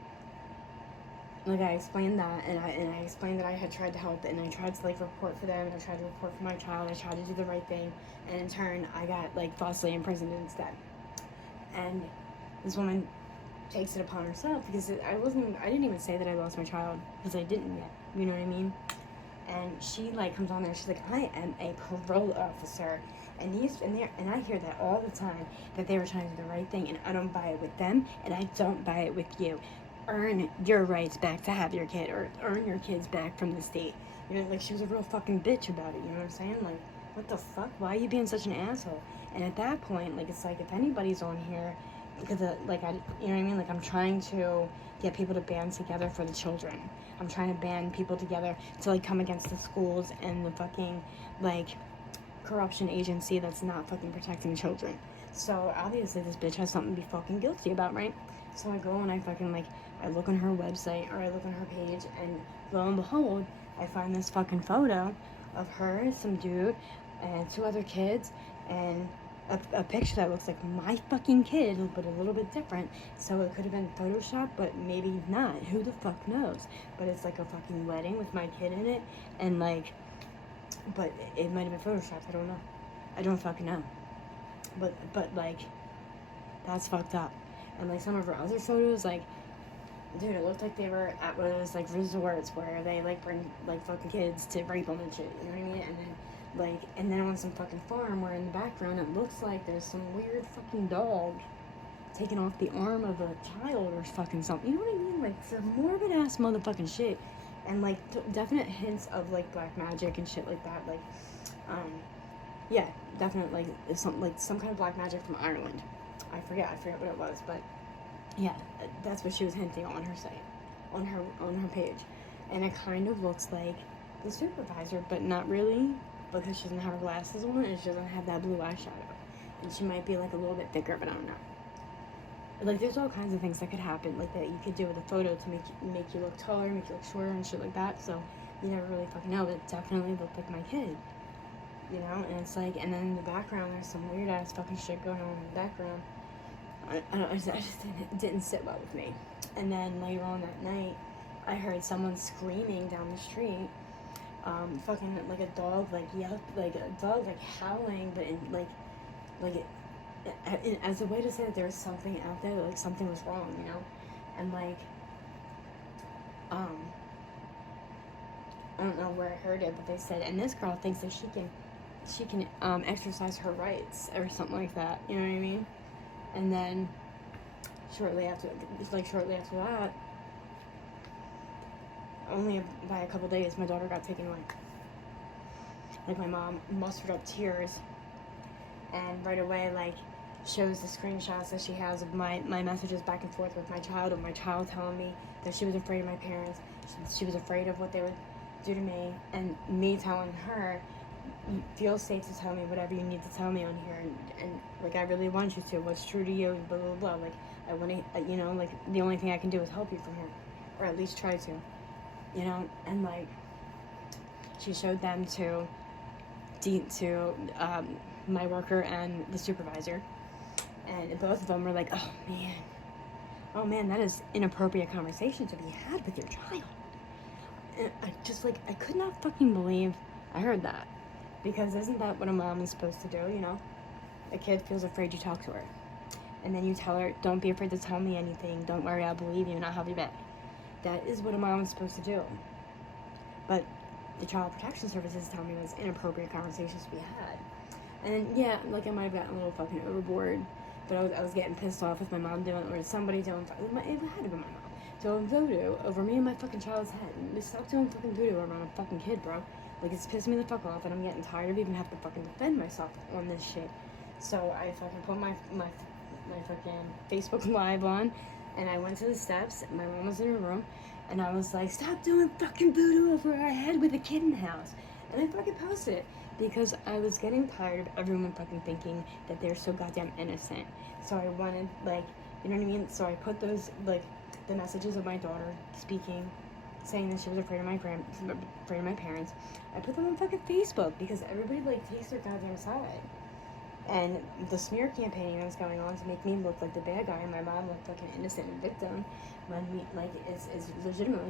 Like, I explained that, and I explained that I had tried to help, and I tried to, like, report for them, and I tried to report for my child, I tried to do the right thing, and in turn, I got, like, falsely imprisoned instead. And this woman takes it upon herself, because I didn't even say that I lost my child, because I didn't yet, you know what I mean? And she, like, comes on there, she's like, I am a parole officer, and I hear that all the time, that they were trying to do the right thing, and I don't buy it with them, and I don't buy it with you. Earn your rights back to have your kid, or earn your kids back from the state. You know, like, she was a real fucking bitch about it, you know what I'm saying? Like, what the fuck? Why are you being such an asshole? And at that point, like, it's like, if anybody's on here, because, you know what I mean? Like, I'm trying to get people to band together for the children. I'm trying to band people together to, like, come against the schools and the fucking, like, corruption agency that's not fucking protecting children. So, obviously, this bitch has something to be fucking guilty about, right? So I go and I fucking, like, I look on her website, or I look on her page, and lo and behold, I find this fucking photo of her, some dude, and 2 other kids, and a picture that looks like my fucking kid, but a little bit different. So it could have been Photoshop, but maybe not. Who the fuck knows? But it's like a fucking wedding with my kid in it, and, like, but it might have been Photoshop. I don't know. I don't fucking know. But like, that's fucked up. And, like, some of her other photos, like, dude, it looked like they were at one of those, like, resorts where they, like, bring, like, fucking kids to rape them and shit, you know what I mean? And then, like, and then on some fucking farm where in the background it looks like there's some weird fucking dog taking off the arm of a child or fucking something, you know what I mean? Like, some morbid-ass motherfucking shit. And, like, definite hints of, like, black magic and shit like that, like, yeah, definitely, like, some kind of black magic from Ireland. I forget what it was, but yeah, that's what she was hinting on her site, on her page, and it kind of looks like the supervisor, but not really, because she doesn't have her glasses on and she doesn't have that blue eyeshadow, and she might be like a little bit thicker, but I don't know. Like, there's all kinds of things that could happen, like that you could do with a photo to make you look taller, make you look shorter, and shit like that. So you never really fucking know, but it definitely looked like my kid, you know. And it's like, and then in the background, there's some weird ass fucking shit going on in the background. I just didn't sit well with me. And then later on that night, I heard someone screaming down the street, fucking like a dog, like like a dog, like howling, but in as a way to say that there was something out there, like something was wrong, you know. And like, I don't know where I heard it, but they said, and this girl thinks that she can exercise her rights or something like that, you know what I mean? And then shortly after that, only by a couple days, my daughter got taken away. Like, my mom mustered up tears, and right away, like, shows the screenshots that she has of my messages back and forth with my child, of my child telling me that she was afraid of my parents, she was afraid of what they would do to me, and me telling her, you feel safe to tell me whatever you need to tell me on here, and like, I really want you to, what's true to you, blah blah blah, like, I want to, you know, like, the only thing I can do is help you from here, or at least try to, you know. And like, she showed them to my worker and the supervisor, and both of them were like, oh man, that is inappropriate conversation to be had with your child. And I could not fucking believe I heard that. Because isn't that what a mom is supposed to do, you know? A kid feels afraid, you talk to her. And then you tell her, don't be afraid to tell me anything. Don't worry, I'll believe you and I'll have your back. That is what a mom is supposed to do. But the Child Protection Services tell me it was inappropriate conversations to be had. And yeah, like, I might have gotten a little fucking overboard. But I was getting pissed off with my mom doing, or somebody doing, it had to be my mom, doing voodoo over me and my fucking child's head. And just stop doing fucking voodoo around a fucking kid, bro. Like, it's pissing me the fuck off, and I'm getting tired of even having to fucking defend myself on this shit. So I fucking put my fucking Facebook Live on, and I went to the steps. My mom was in her room, and I was like, stop doing fucking voodoo over our head with a kid in the house. And I fucking posted it, because I was getting tired of everyone fucking thinking that they're so goddamn innocent. So I wanted, like, you know what I mean? So I put those, like, the messages of my daughter speaking, saying that she was afraid of my parents. I put them on fucking Facebook because everybody, like, takes their goddamn side. And the smear campaign that's going on to make me look like the bad guy and my mom look like an innocent victim, when we, like, is legitimately